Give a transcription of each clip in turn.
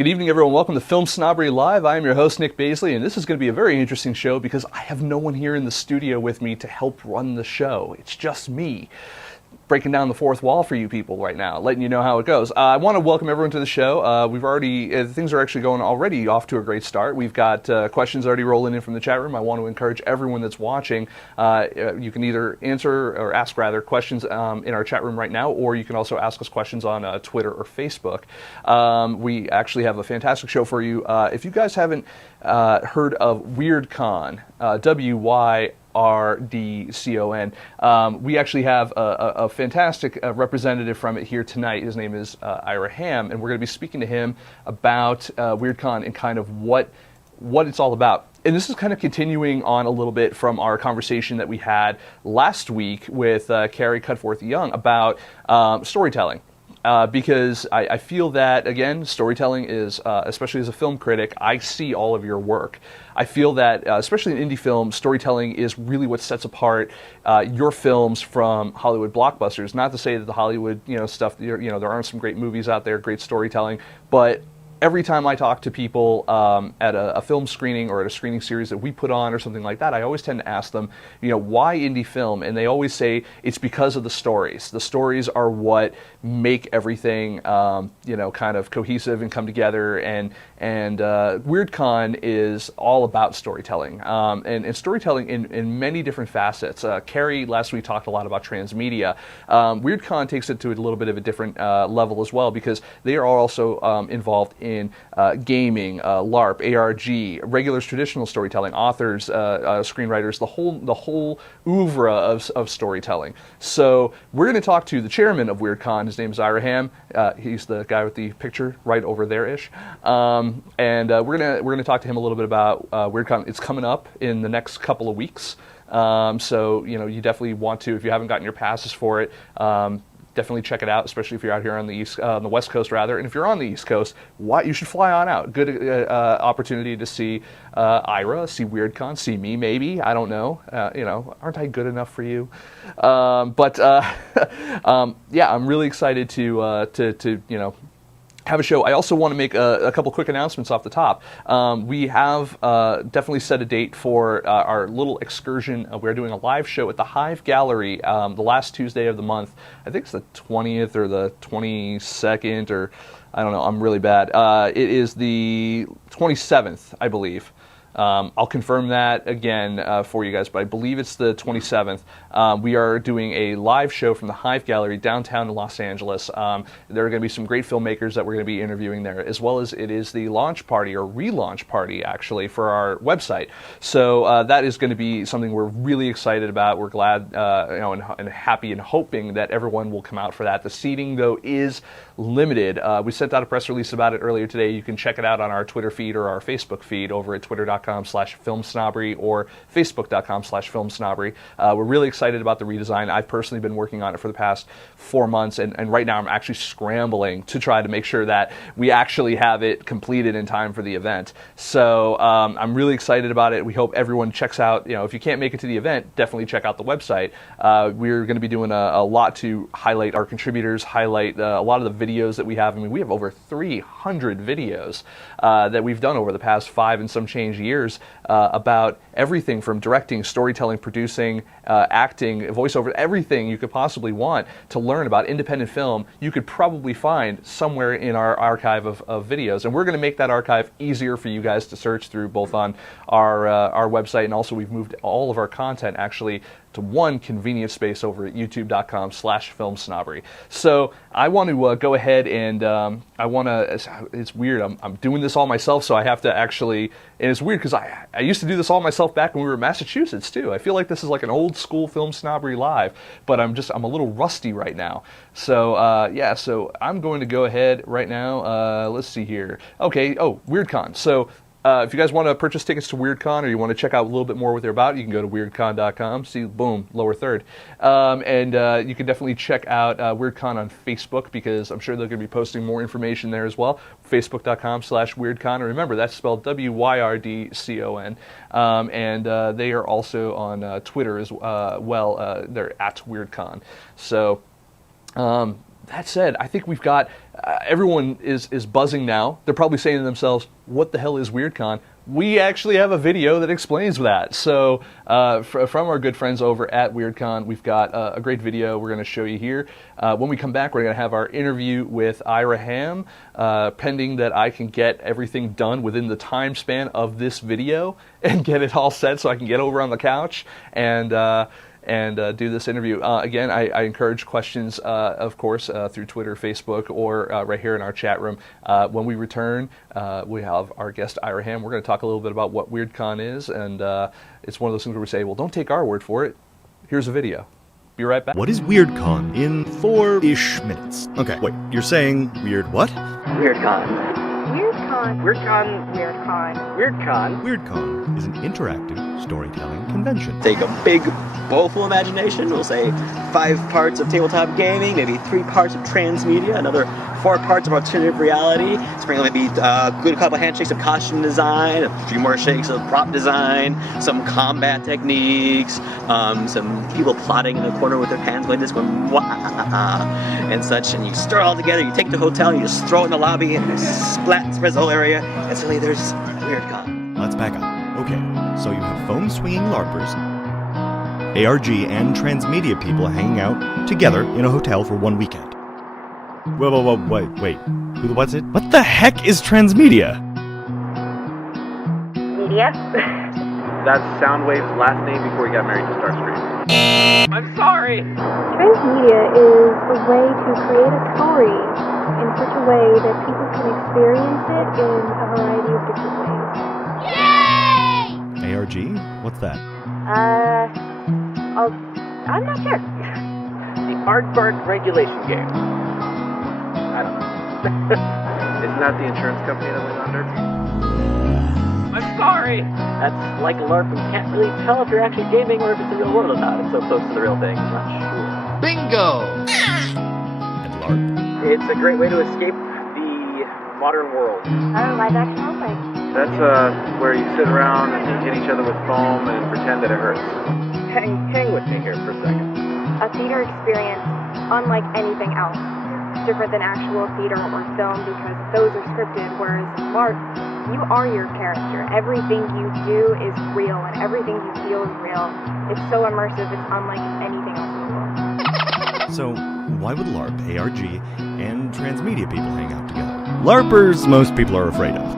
Good evening, everyone. Welcome to Film Snobbery Live. I am your host, Nick Baisley, and this is going to be a very interesting show because I have no one here in the studio with me to help run the show. It's just me breaking down the fourth wall for you people right now, letting you know how it goes. I want to welcome everyone to the show. We've already, things are actually going already off to a great start. We've got questions already rolling in from the chat room. I want to encourage everyone that's watching. You can either answer or ask rather questions in our chat room right now, or you can also ask us questions on Twitter or Facebook. We actually have a fantastic show for you. If you guys haven't heard of WeirdCon, WYRDCON. We actually have a fantastic representative from it here tonight. His name is Ira Ham, and we're going to be speaking to him about WeirdCon and kind of what it's all about. And this is kind of continuing on a little bit from our conversation that we had last week with Carrie Cudforth-Young about storytelling. Because I feel that, again, storytelling is, especially as a film critic, I see all of your work. I feel that, especially in indie film, storytelling is really what sets apart your films from Hollywood blockbusters. Not to say that the Hollywood, stuff, there aren't some great movies out there, great storytelling, but every time I talk to people at a film screening or at a screening series that we put on or something like that, I always tend to ask them, why indie film? And they always say it's because of the stories. The stories are what make everything, kind of cohesive and come together. And WeirdCon is all about storytelling, and storytelling in many different facets. Carrie last week talked a lot about transmedia. WeirdCon takes it to a little bit of a different level as well, because they are also involved in gaming, LARP, ARG, regular traditional storytelling, authors, screenwriters, the whole oeuvre of storytelling. So we're going to talk to the chairman of WeirdCon. His name is Ira Ham. He's the guy with the picture right over there-ish. And we're gonna talk to him a little bit about WeirdCon. It's coming up in the next couple of weeks. So you definitely want to, if you haven't gotten your passes for it, definitely check it out, especially if you're out here on the West Coast rather. And if you're on the East Coast, you should fly on out. Good opportunity to see Ira, see WeirdCon, see me maybe. I don't know. Aren't I good enough for you? Yeah, I'm really excited to have a show. I also want to make a couple quick announcements off the top. We have definitely set a date for our little excursion. We're doing a live show at the Hive Gallery the last Tuesday of the month. I think it's the 20th or the 22nd, or I don't know. I'm really bad. It is the 27th, I believe. I'll confirm that again for you guys, but I believe it's the 27th. We are doing a live show from the Hive Gallery downtown in Los Angeles. There are going to be some great filmmakers that we're going to be interviewing there, as well as it is the launch party, or relaunch party actually, for our website. So that is going to be something we're really excited about. We're glad and happy and hoping that everyone will come out for that. The seating, though, is limited. We sent out a press release about it earlier today. You can check it out on our Twitter feed or our Facebook feed over at twitter.com/filmsnobbery or facebook.com/filmsnobbery. We're really excited about the redesign. I've personally been working on it for the past 4 months, and right now I'm actually scrambling to try to make sure that we actually have it completed in time for the event. So I'm really excited about it. We hope everyone checks out, if you can't make it to the event, definitely check out the website. We're going to be doing a lot to highlight our contributors, highlight a lot of the videos that we have. I mean, we have over 300 videos that we've done over the past 5 and some change years about everything from directing, storytelling, producing, acting, voiceover, everything you could possibly want to learn about independent film. You could probably find somewhere in our archive of videos, and we're going to make that archive easier for you guys to search through, both on our website, and also we've moved all of our content actually to one convenient space over at youtube.com/filmsnobbery. So I want to go ahead and it's weird, I'm doing this all myself, so I have to actually, and it's weird because I used to do this all myself back when we were in Massachusetts too. I feel like this is like an old school Film Snobbery Live, but I'm a little rusty right now. So so I'm going to go ahead right now. Let's see here. Okay, WeirdCon. So if you guys want to purchase tickets to WeirdCon, or you want to check out a little bit more what they're about, you can go to weirdcon.com. See, boom, lower third. And you can definitely check out WeirdCon on Facebook, because I'm sure they're going to be posting more information there as well. Facebook.com/WeirdCon. And remember, that's spelled WYRDCON. And they are also on Twitter as well. They're at WeirdCon. So that said, I think we've got everyone is buzzing now. They're probably saying to themselves, what the hell is WeirdCon? We actually have a video that explains that. So from our good friends over at WeirdCon, we've got a great video we're going to show you here. When we come back, we're going to have our interview with Ira Ham, pending that I can get everything done within the time span of this video and get it all set so I can get over on the couch and do this interview. Again, I encourage questions, of course, through Twitter, Facebook, or right here in our chat room. When we return, we have our guest, Ira Ham. We're going to talk a little bit about what WeirdCon is, and it's one of those things where we say, well, don't take our word for it. Here's a video. Be right back. What is WeirdCon in 4-ish minutes? Okay, wait, you're saying weird what? WeirdCon. WeirdCon. WeirdCon. WeirdCon. WeirdCon. WeirdCon is an interactive storytelling convention. Take a big bowl full of imagination. We'll say 5 parts of tabletop gaming, maybe 3 parts of transmedia, another 4 parts of alternative reality. Sprinkle maybe a good couple handshakes of costume design, a few more shakes of prop design, some combat techniques, some people plotting in the corner with their hands like this, going wah and such. And you stir it all together. You take it to the hotel, and you just throw it in the lobby, and it spreads the whole area. And suddenly there's WeirdCon. Let's back up. Okay, so you have foam-swinging LARPers, ARG and transmedia people hanging out together in a hotel for one weekend. Whoa, wait. What's it? What the heck is transmedia? Media? That's Soundwave's last name before he got married to Starscream. I'm sorry! Transmedia is a way to create a story in such a way that people can experience it in a variety of different ways. Yay! ARG? What's that? I'm not sure. The Aardvark regulation game. I don't know. Isn't that the insurance company that went under? I'm sorry! That's like a LARP. You can't really tell if you're actually gaming or if it's the real world or not. It's so close to the real thing. I'm not sure. Bingo! And LARP? It's a great way to escape the modern world. Live action role play. That's where you sit around and you hit each other with foam and pretend that it hurts. Hang with me here for a second. A theater experience unlike anything else. Different than actual theater or film because those are scripted, whereas LARP, you are your character. Everything you do is real and everything you feel is real. It's so immersive, it's unlike anything else in the world. So, why would LARP, ARG, and transmedia people hang out together? LARPers most people are afraid of.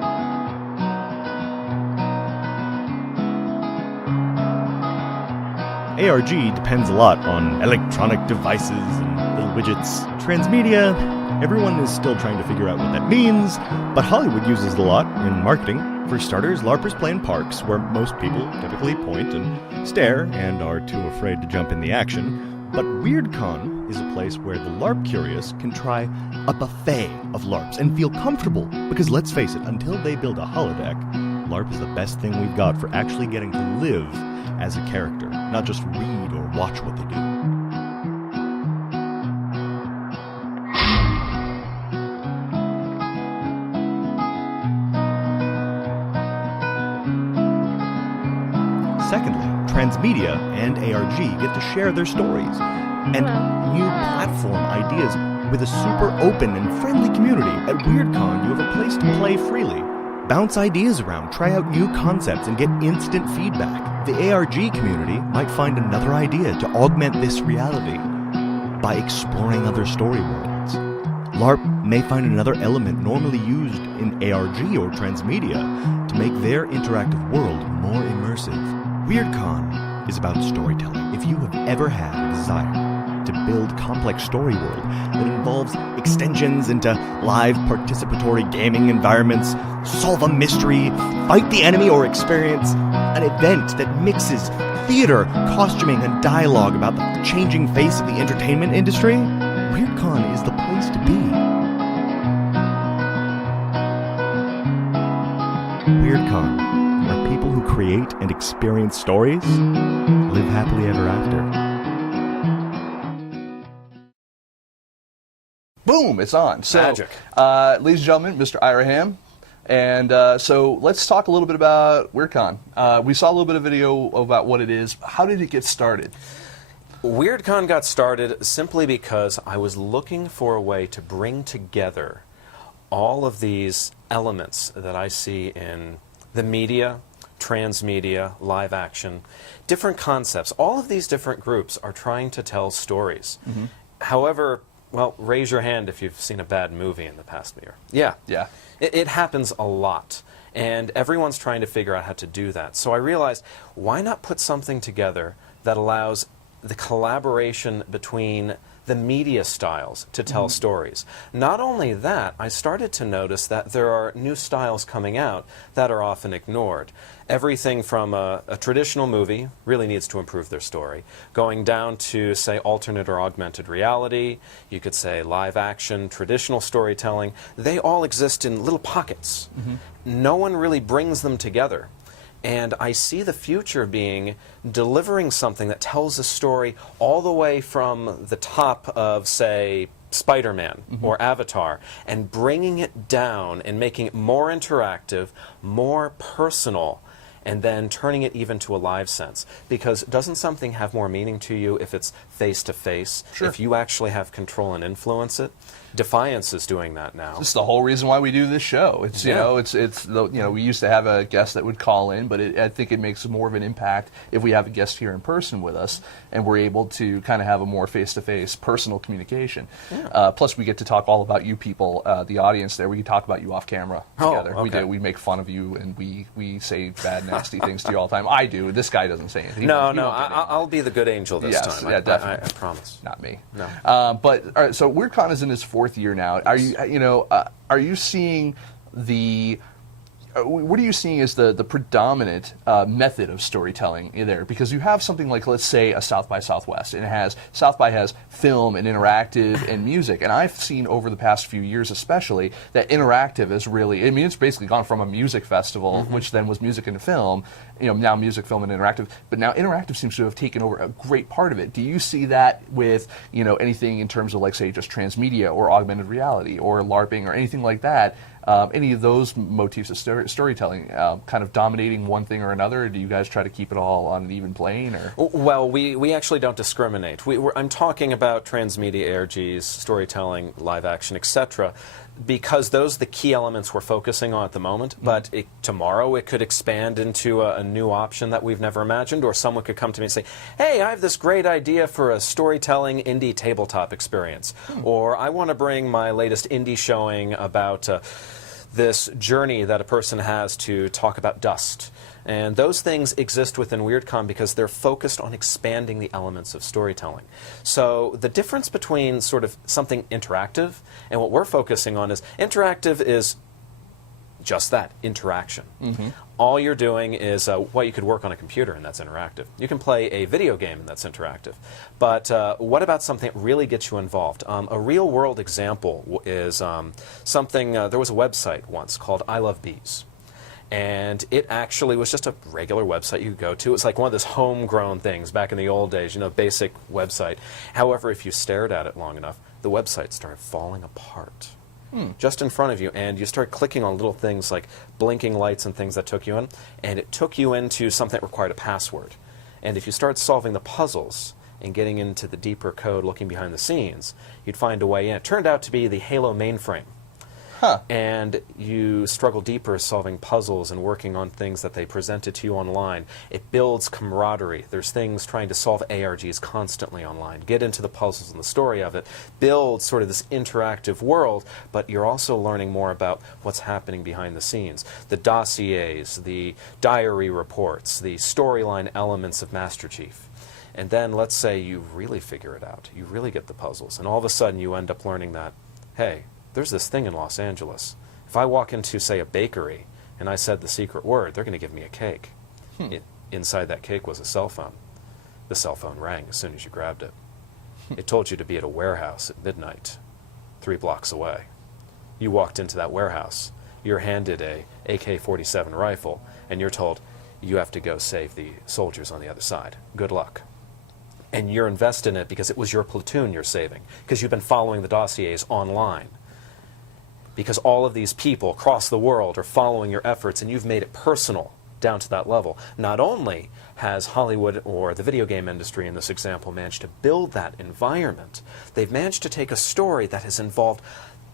ARG depends a lot on electronic devices and little widgets. Transmedia, everyone is still trying to figure out what that means, but Hollywood uses it a lot in marketing. For starters, LARPers play in parks where most people typically point and stare and are too afraid to jump in the action. But WeirdCon is a place where the LARP curious can try a buffet of LARPs and feel comfortable, because let's face it, until they build a holodeck, LARP is the best thing we've got for actually getting to live as a character, not just read or watch what they do. Secondly, transmedia and ARG get to share their stories and new platform ideas with a super open and friendly community. At WeirdCon, you have a place to play freely, bounce ideas around, try out new concepts, and get instant feedback. The ARG community might find another idea to augment this reality by exploring other story worlds. LARP may find another element normally used in ARG or transmedia to make their interactive world more immersive. WeirdCon is about storytelling. If you have ever had a desire to build complex story world that involves extensions into live participatory gaming environments, solve a mystery, fight the enemy, or experience an event that mixes theater, costuming, and dialogue about the changing face of the entertainment industry, WeirdCon is the place to be. WeirdCon, where people who create and experience stories live happily ever after. Boom, it's on. So, Magic. Ladies and gentlemen, Mr. Ira Ham. And so let's talk a little bit about WeirdCon. We saw a little bit of video about what it is. How did it get started? WeirdCon got started simply because I was looking for a way to bring together all of these elements that I see in the media, transmedia, live action, different concepts. All of these different groups are trying to tell stories. However, well, raise your hand if you've seen a bad movie in the past year. Yeah. Yeah. It happens a lot. And everyone's trying to figure out how to do that. So I realized, why not put something together that allows the collaboration between the media styles to tell stories. Not only that, I started to notice that there are new styles coming out that are often ignored. Everything from a traditional movie really needs to improve their story, going down to, say, alternate or augmented reality, you could say live action, traditional storytelling. They all exist in little pockets. No one really brings them together. And I see the future being delivering something that tells a story all the way from the top of, say, Spider-Man or Avatar, and bringing it down and making it more interactive, more personal, and then turning it even to a live sense. Because doesn't something have more meaning to you if it's face-to-face, if you actually have control and influence it? Defiance is doing that now. This is the whole reason why we do this show. It's you know, it's the, you know, we used to have a guest that would call in, but I think it makes more of an impact if we have a guest here in person with us, and we're able to kind of have a more face-to-face, personal communication. Plus, we get to talk all about you people, the audience there. We can talk about you off camera together. We do. We make fun of you, and we say bad, nasty things to you all the time. I do. This guy doesn't say anything. I'll be the good angel this time. Yeah, definitely. I promise. Not me. No. But all right, so WeirdCon is in its fourth year now. Are you seeing the what are you seeing as the predominant method of storytelling in there? Because you have something like, let's say, a South by Southwest, and South by has film and interactive and music, and I've seen over the past few years especially that interactive is really, I mean, it's basically gone from a music festival, which then was music and film, now music, film, and interactive, but now interactive seems to have taken over a great part of it. Do you see that with, anything in terms of, like, say, just transmedia or augmented reality or LARPing or anything like that? Any of those motifs of storytelling kind of dominating one thing or another, or do you guys try to keep it all on an even plane? Or? Well, we actually don't discriminate. I'm talking about transmedia, ARGs, storytelling, live action, etc., because those are the key elements we're focusing on at the moment, but tomorrow it could expand into a new option that we've never imagined, or someone could come to me and say, hey, I have this great idea for a storytelling indie tabletop experience, or I want to bring my latest indie showing about this journey that a person has to talk about dust. And those things exist within WeirdCon because they're focused on expanding the elements of storytelling. So the difference between sort of something interactive and what we're focusing on is interactive is just that, interaction. All you're doing is, you could work on a computer and that's interactive. You can play a video game and that's interactive. But what about something that really gets you involved? A real world example is something, there was a website once called I Love Bees. And it actually was just a regular website you could go to. It was like one of those homegrown things back in the old days, basic website. However, if you stared at it long enough, the website started falling apart. Just in front of you, and you start clicking on little things like blinking lights and things that took you in, and it took you into something that required a password. And if you start solving the puzzles and getting into the deeper code, looking behind the scenes, you'd find a way in. It turned out to be the Halo mainframe. And you struggle deeper solving puzzles and working on things that they presented to you online. It builds camaraderie. There's things trying to solve ARGs constantly online. Get into the puzzles and the story of it. Build sort of this interactive world, but you're also learning more about what's happening behind the scenes. The dossiers, the diary reports, the storyline elements of Master Chief. And then let's say you really figure it out. You really get the puzzles. And all of a sudden you end up learning that, hey, there's this thing in Los Angeles. If I walk into, say, a bakery and I said the secret word, they're going to give me a cake. Inside that cake was a cell phone. The cell phone rang as soon as you grabbed it. It told you to be at a warehouse at midnight, 3 blocks away. You walked into that warehouse. You're handed a AK-47 rifle, and you're told, you have to go save the soldiers on the other side. Good luck. And you're invested in it because it was your platoon you're saving, because you've been following the dossiers online. Because all of these people across the world are following your efforts, and you've made it personal down to that level. Not only has Hollywood or the video game industry in this example managed to build that environment, they've managed to take a story that has involved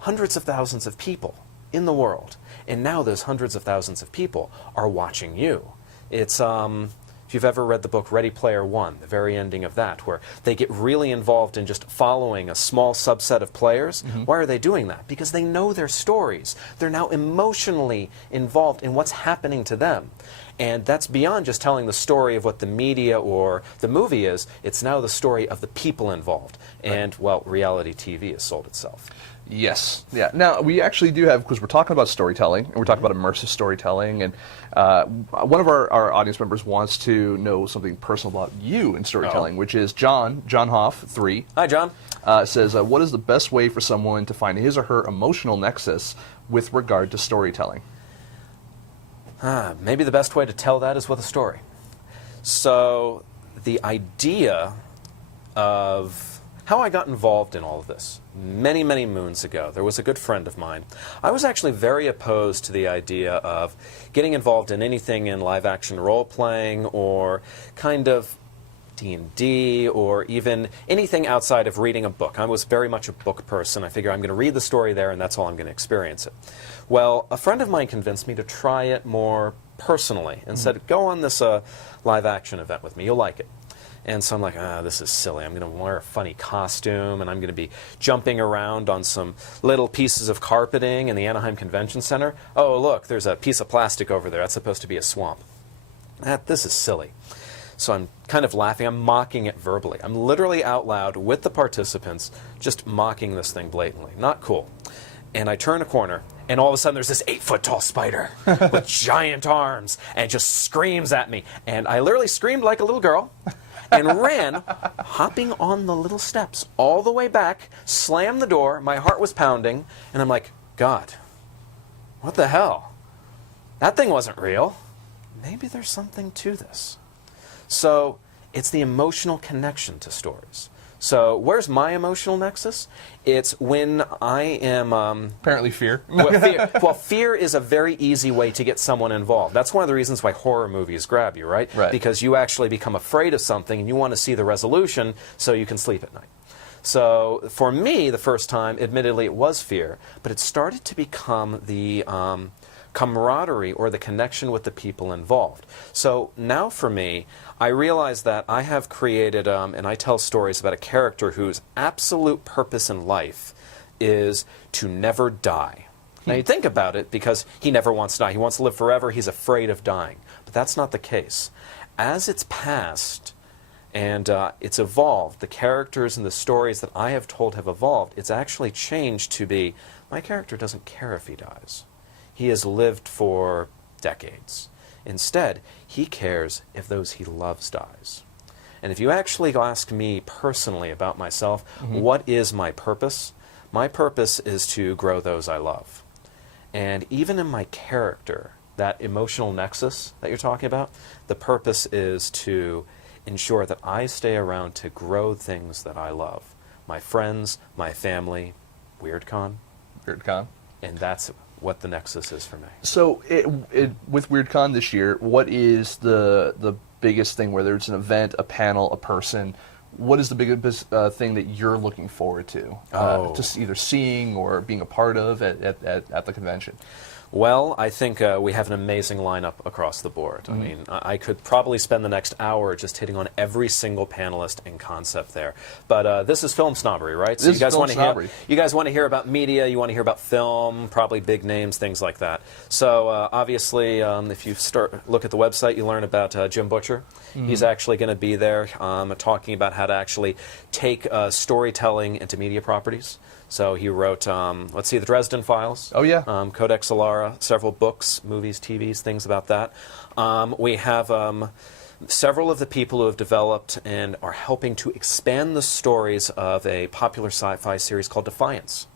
hundreds of thousands of people in the world, and now those hundreds of thousands of people are watching you. It's if you've ever read the book Ready Player One, the very ending of that, where they get really involved in just following a small subset of players. Why are they doing that? Because they know their stories. They're now emotionally involved in what's happening to them. And that's beyond just telling the story of what the media or the movie is. It's now the story of the people involved. And, well, reality TV has sold itself. Yes. Yeah. Now, we actually do have, because we're talking about storytelling, and we're talking about immersive storytelling, and one of our audience members wants to know something personal about you in storytelling, which is John Hoff, 3. Hi, John. Says, what is the best way for someone to find his or her emotional nexus with regard to storytelling? Maybe the best way to tell that is with a story. So, the idea of how I got involved in all of this, many, many moons ago, there was a good friend of mine. I was actually very opposed to the idea of getting involved in anything in live-action role-playing or kind of D&D or even anything outside of reading a book. I was very much a book person. I figure I'm going to read the story there and that's all I'm going to experience it. Well, a friend of mine convinced me to try it more personally and said, go on this live-action event with me. You'll like it. And so I'm like, this is silly. I'm going to wear a funny costume, and I'm going to be jumping around on some little pieces of carpeting in the Anaheim Convention Center. Oh, look, there's a piece of plastic over there. That's supposed to be a swamp. This is silly. So I'm kind of laughing. I'm mocking it verbally. I'm literally out loud with the participants, just mocking this thing blatantly. Not cool. And I turn a corner, and all of a sudden there's this 8-foot-tall spider with giant arms, and it just screams at me. And I literally screamed like a little girl. And ran, hopping on the little steps all the way back, slammed the door, my heart was pounding, and I'm like, God, what the hell? That thing wasn't real. Maybe there's something to this. So it's the emotional connection to stories. So where's my emotional nexus? It's when I am... Apparently fear. Well, fear is a very easy way to get someone involved. That's one of the reasons why horror movies grab you, right? Because you actually become afraid of something and you want to see the resolution so you can sleep at night. So for me, the first time, admittedly, it was fear, but it started to become the camaraderie or the connection with the people involved. So now for me, I realize that I have created, and I tell stories about a character whose absolute purpose in life is to never die. Now you think about it, because he never wants to die. He wants to live forever. He's afraid of dying. But that's not the case. As it's passed and it's evolved, the characters and the stories that I have told have evolved, it's actually changed to be, my character doesn't care if he dies. He has lived for decades. Instead, he cares if those he loves dies. And if you actually ask me personally about myself, what is my purpose? My purpose is to grow those I love. And even in my character, that emotional nexus that you're talking about, the purpose is to ensure that I stay around to grow things that I love. My friends, my family, WeirdCon. WeirdCon. And that's what the nexus is for me. So with WeirdCon this year, what is the biggest thing, whether it's an event, a panel, a person, what is the biggest thing that you're looking forward to? Just either seeing or being a part of at the convention? Well, I think we have an amazing lineup across the board. I mean, I could probably spend the next hour just hitting on every single panelist and concept there. But this is FilmSnobbery, right? So you guys want to hear about media, you want to hear about film, probably big names, things like that. So obviously, if you look at the website, you learn about Jim Butcher. He's actually going to be there talking about how to actually take storytelling into media properties. So he wrote, let's see, the Dresden Files. Oh, yeah. Codex Alara, several books, movies, TVs, things about that. We have several of the people who have developed and are helping to expand the stories of a popular sci-fi series called Defiance.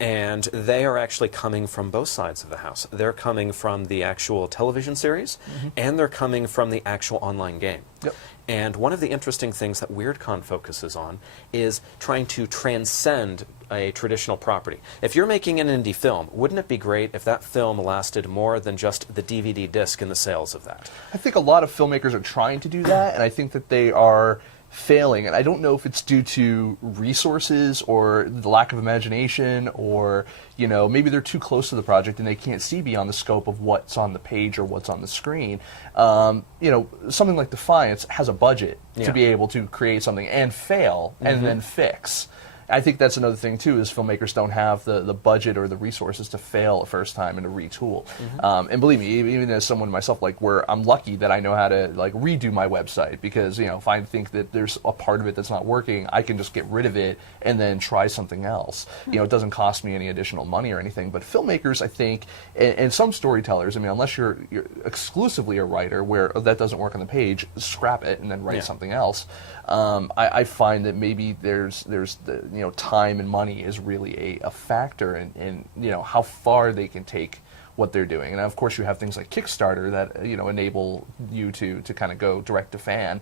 And they are actually coming from both sides of the house. They're coming from the actual television series, and they're coming from the actual online game. Yep. And one of the interesting things that WeirdCon focuses on is trying to transcend a traditional property. If you're making an indie film, wouldn't it be great if that film lasted more than just the DVD disc and the sales of that? I think a lot of filmmakers are trying to do that, and I think that they are failing. And I don't know if it's due to resources or the lack of imagination, or maybe they're too close to the project and they can't see beyond the scope of what's on the page or what's on the screen. Something like Defiance has a budget to be able to create something and fail and then fix. I think that's another thing too, is filmmakers don't have the budget or the resources to fail a first time and to retool. And believe me, even as someone myself, where I'm lucky that I know how to redo my website, because if I think that there's a part of it that's not working, I can just get rid of it and then try something else. It doesn't cost me any additional money or anything. But filmmakers, I think, and some storytellers, unless you're exclusively a writer where that doesn't work on the page, scrap it and then write something else. I find that maybe there's the time and money is really a factor in how far they can take what they're doing. And of course you have things like Kickstarter that enable you to kind of go direct to fan.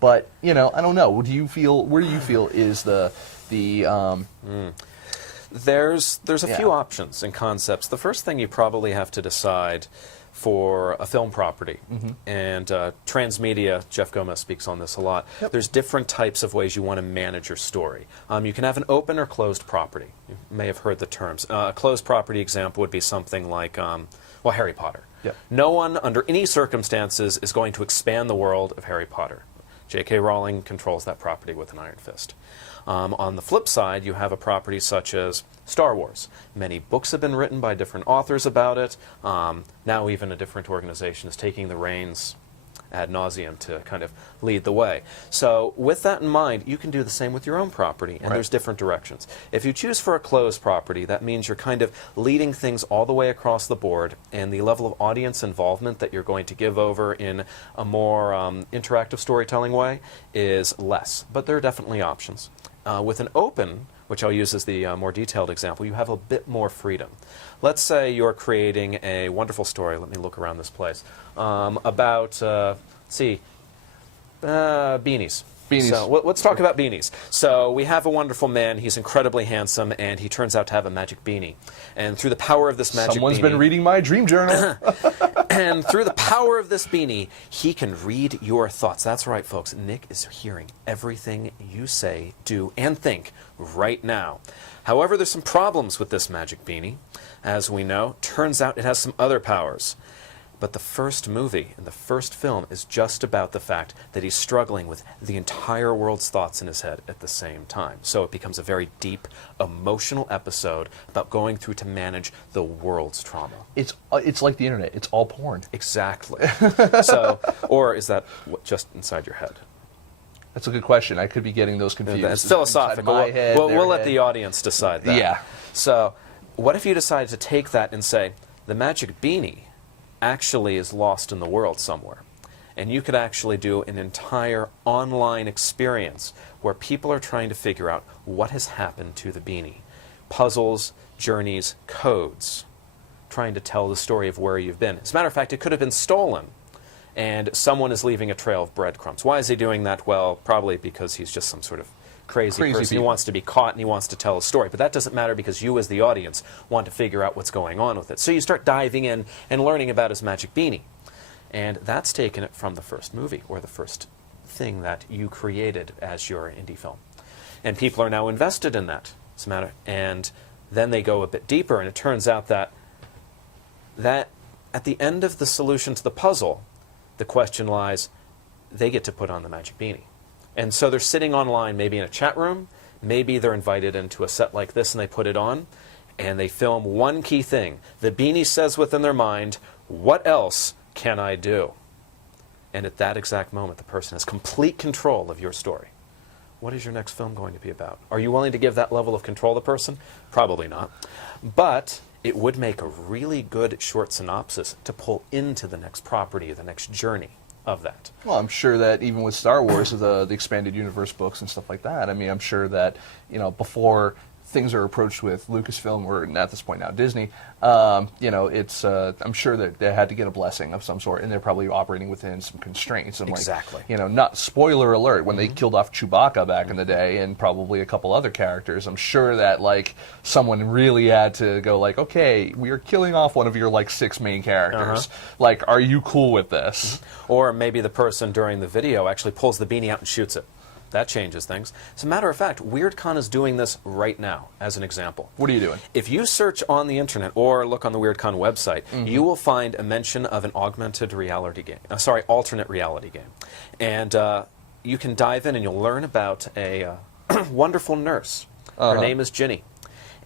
But I don't know. Where do you feel is the There's a few options and concepts. The first thing you probably have to decide for a film property, and transmedia, Jeff Gomez speaks on this a lot. There's different types of ways you want to manage your story. You can have an open or closed property. You may have heard the terms. A closed property example would be something like, Harry Potter. No one, under any circumstances, is going to expand the world of Harry Potter. J.K. Rowling controls that property with an iron fist. On the flip side, you have a property such as Star Wars. Many books have been written by different authors about it. Now even a different organization is taking the reins ad nauseum to kind of lead the way. So with that in mind, you can do the same with your own property, and there's different directions. If you choose for a closed property, that means you're kind of leading things all the way across the board, and the level of audience involvement that you're going to give over in a more interactive storytelling way is less. But there are definitely options. With an open, which I'll use as the more detailed example, you have a bit more freedom. Let's say you're creating a wonderful story, let me look around this place, about, beanies. Beanies. So let's talk about beanies. So we have a wonderful man, he's incredibly handsome, and he turns out to have a magic beanie. And through the power of this magic Someone's beanie... been reading my dream journal. And through the power of this beanie, he can read your thoughts. That's right, folks. Nick is hearing everything you say, do, and think right now. However, there's some problems with this magic beanie. As we know, turns out it has some other powers. But the first movie and the first film is just about the fact that he's struggling with the entire world's thoughts in his head at the same time. So it becomes a very deep, emotional episode about going through to manage the world's trauma. It's like the internet. It's all porn. Exactly. So, or is that just inside your head? That's a good question. I could be getting those confused. It's philosophical. We'll let the audience decide that. Yeah. So what if you decided to take that and say, the magic beanie actually is lost in the world somewhere, and you could actually do an entire online experience where people are trying to figure out what has happened to the beanie. Puzzles, journeys, codes, trying to tell the story of where you've been. As a matter of fact, it could have been stolen, and someone is leaving a trail of breadcrumbs. Why is he doing that? Well, probably because he's just some sort of crazy person who wants to be caught and he wants to tell a story. But that doesn't matter because you as the audience want to figure out what's going on with it. So you start diving in and learning about his magic beanie. And that's taken it from the first movie or the first thing that you created as your indie film. And people are now invested in that. It's a matter. And then they go a bit deeper, and it turns out that at the end of the solution to the puzzle, the question lies, they get to put on the magic beanie. And so they're sitting online, maybe in a chat room, maybe they're invited into a set like this and they put it on, and they film one key thing. The beanie says within their mind, what else can I do? And at that exact moment, the person has complete control of your story. What is your next film going to be about? Are you willing to give that level of control to the person? Probably not. But it would make a really good short synopsis to pull into the next property, the next journey of that. Well, I'm sure that even with Star Wars, the expanded universe books and stuff like that, I'm sure that, before things are approached with Lucasfilm, or at this point now Disney, it's I'm sure that they had to get a blessing of some sort, and they're probably operating within some constraints. And Exactly. not spoiler alert, when they killed off Chewbacca back in the day, and probably a couple other characters, I'm sure that someone really had to go okay, we are killing off one of your 6 main characters. Are you cool with this? Or maybe the person during the video actually pulls the beanie out and shoots it. That changes things. As a matter of fact, WeirdCon is doing this right now, as an example. What are you doing? If you search on the internet or look on the WeirdCon website, you will find a mention of an alternate reality game. And you can dive in and you'll learn about a wonderful nurse. Her name is Ginny.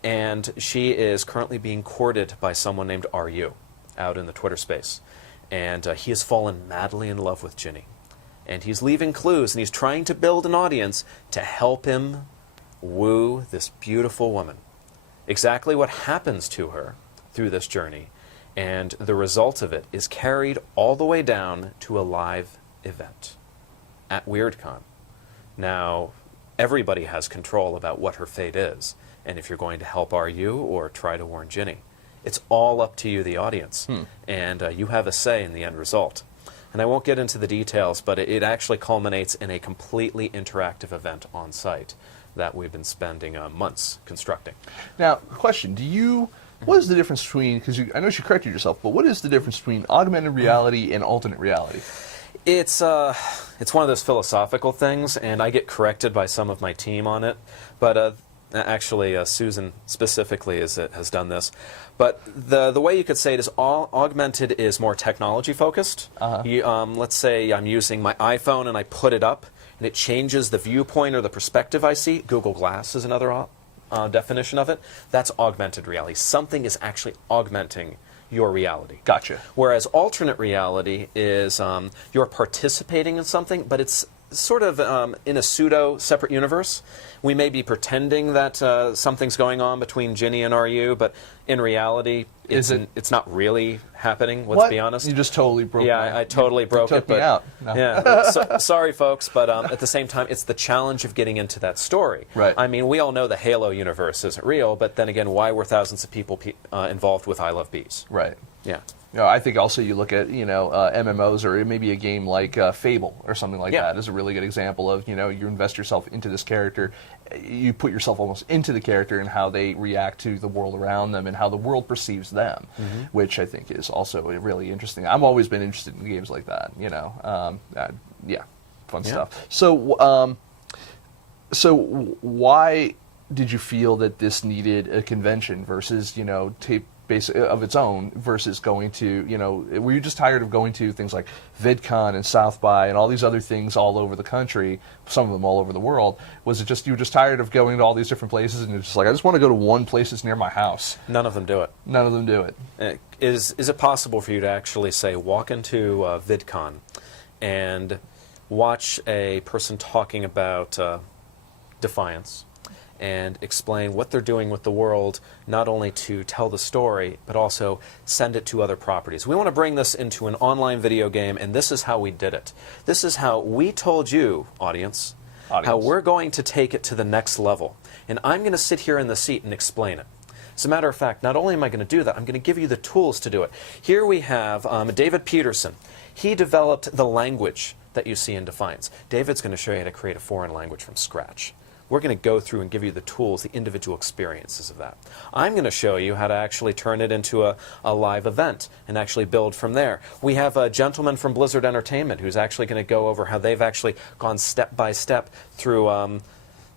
And she is currently being courted by someone named RU out in the Twitter space. And he has fallen madly in love with Ginny. And he's leaving clues, and he's trying to build an audience to help him woo this beautiful woman. Exactly what happens to her through this journey, and the result of it is carried all the way down to a live event at WeirdCon. Now, everybody has control about what her fate is, and if you're going to help RU or try to warn Ginny. It's all up to you, the audience, and you have a say in the end result. And I won't get into the details, but it actually culminates in a completely interactive event on site that we've been spending months constructing. Now, question, what is the difference between, because I know you corrected yourself, but what is the difference between augmented reality and alternate reality? It's one of those philosophical things, and I get corrected by some of my team on it, but actually Susan specifically has done this. But the way you could say it is augmented is more technology focused. Let's say I'm using my iPhone and I put it up and it changes the viewpoint or the perspective I see. Google Glass is another definition of it. That's augmented reality. Something is actually augmenting your reality. Gotcha. Whereas alternate reality is you're participating in something, but it's sort of in a pseudo-separate universe. We may be pretending that something's going on between Ginny and RU, but in reality, it's not really happening, let's be honest. You just totally broke Yeah, I totally broke it. Took me out. No. Yeah, sorry, folks, but at the same time, it's the challenge of getting into that story. Right. I mean, we all know the Halo universe isn't real, but then again, why were thousands of people involved with I Love Bees? Right. Yeah. I think also you look at MMOs, or maybe a game like Fable or something like that is a really good example of you invest yourself into this character, you put yourself almost into the character and how they react to the world around them and how the world perceives them, which I think is also really interesting. I've always been interested in games like that. Fun stuff. So why did you feel that this needed a convention versus tape of its own versus going to, were you just tired of going to things like VidCon and South by and all these other things all over the country, some of them all over the world? Was it just you were just tired of going to all these different places and you're just like, I just want to go to one place that's near my house? None of them do it. None of them do it. Is it possible for you to actually say, walk into VidCon and watch a person talking about Defiance and explain what they're doing with the world, not only to tell the story, but also send it to other properties? We want to bring this into an online video game, and this is how we did it. This is how we told you, audience, how we're going to take it to the next level. And I'm going to sit here in the seat and explain it. As a matter of fact, not only am I going to do that, I'm going to give you the tools to do it. Here we have David Peterson. He developed the language that you see in Defiance. David's going to show you how to create a foreign language from scratch. We're going to go through and give you the tools, the individual experiences of that. I'm going to show you how to actually turn it into a live event and actually build from there. We have a gentleman from Blizzard Entertainment who's actually going to go over how they've actually gone step by step through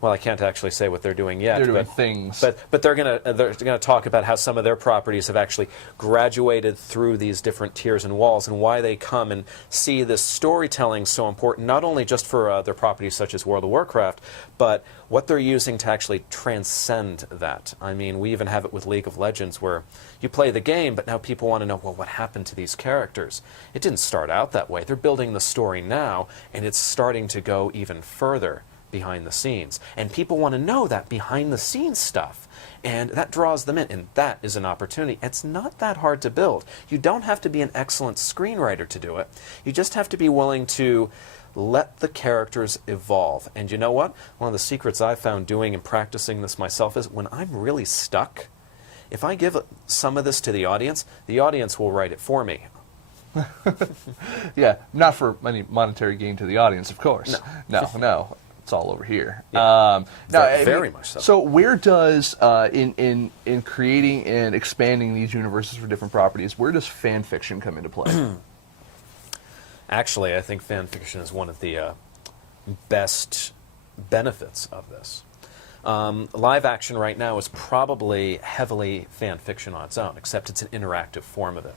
well, I can't actually say what they're doing yet. They're doing things. But they're gonna talk about how some of their properties have actually graduated through these different tiers and walls, and why they come and see this storytelling so important, not only just for their properties such as World of Warcraft, but what they're using to actually transcend that. I mean, we even have it with League of Legends, where you play the game, but now people want to know, well, what happened to these characters? It didn't start out that way. They're building the story now, and it's starting to go even further behind the scenes. And people want to know that behind the scenes stuff. And that draws them in, and that is an opportunity. It's not that hard to build. You don't have to be an excellent screenwriter to do it. You just have to be willing to let the characters evolve. And you know what? One of the secrets I've found doing and practicing this myself is when I'm really stuck, if I give some of this to the audience will write it for me. Yeah, not for any monetary gain to the audience, of course. No. It's all over here. Yeah. Very much so. So where does, in creating and expanding these universes for different properties, where does fan fiction come into play? Actually, I think fan fiction is one of the best benefits of this. Live action right now is probably heavily fan fiction on its own, except it's an interactive form of it.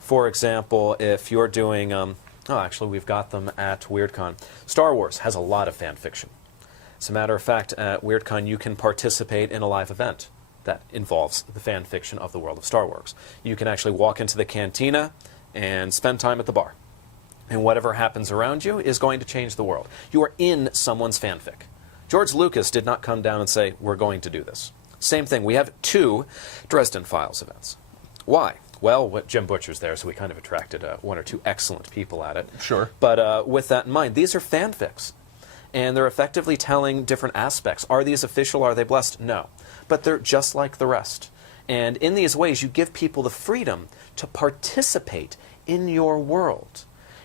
For example, if you're doing, actually we've got them at WeirdCon. Star Wars has a lot of fan fiction. As a matter of fact, at WeirdCon you can participate in a live event that involves the fan fiction of the world of Star Wars. You can actually walk into the cantina and spend time at the bar. And whatever happens around you is going to change the world. You are in someone's fanfic. George Lucas did not come down and say, we're going to do this. Same thing, we have 2 Dresden Files events. Why? Well, Jim Butcher's there, so we kind of attracted 1 or 2 excellent people at it. Sure. But with that in mind, these are fanfics. And they're effectively telling different aspects. Are these official? Are they blessed? No. But they're just like the rest. And in these ways, you give people the freedom to participate in your world.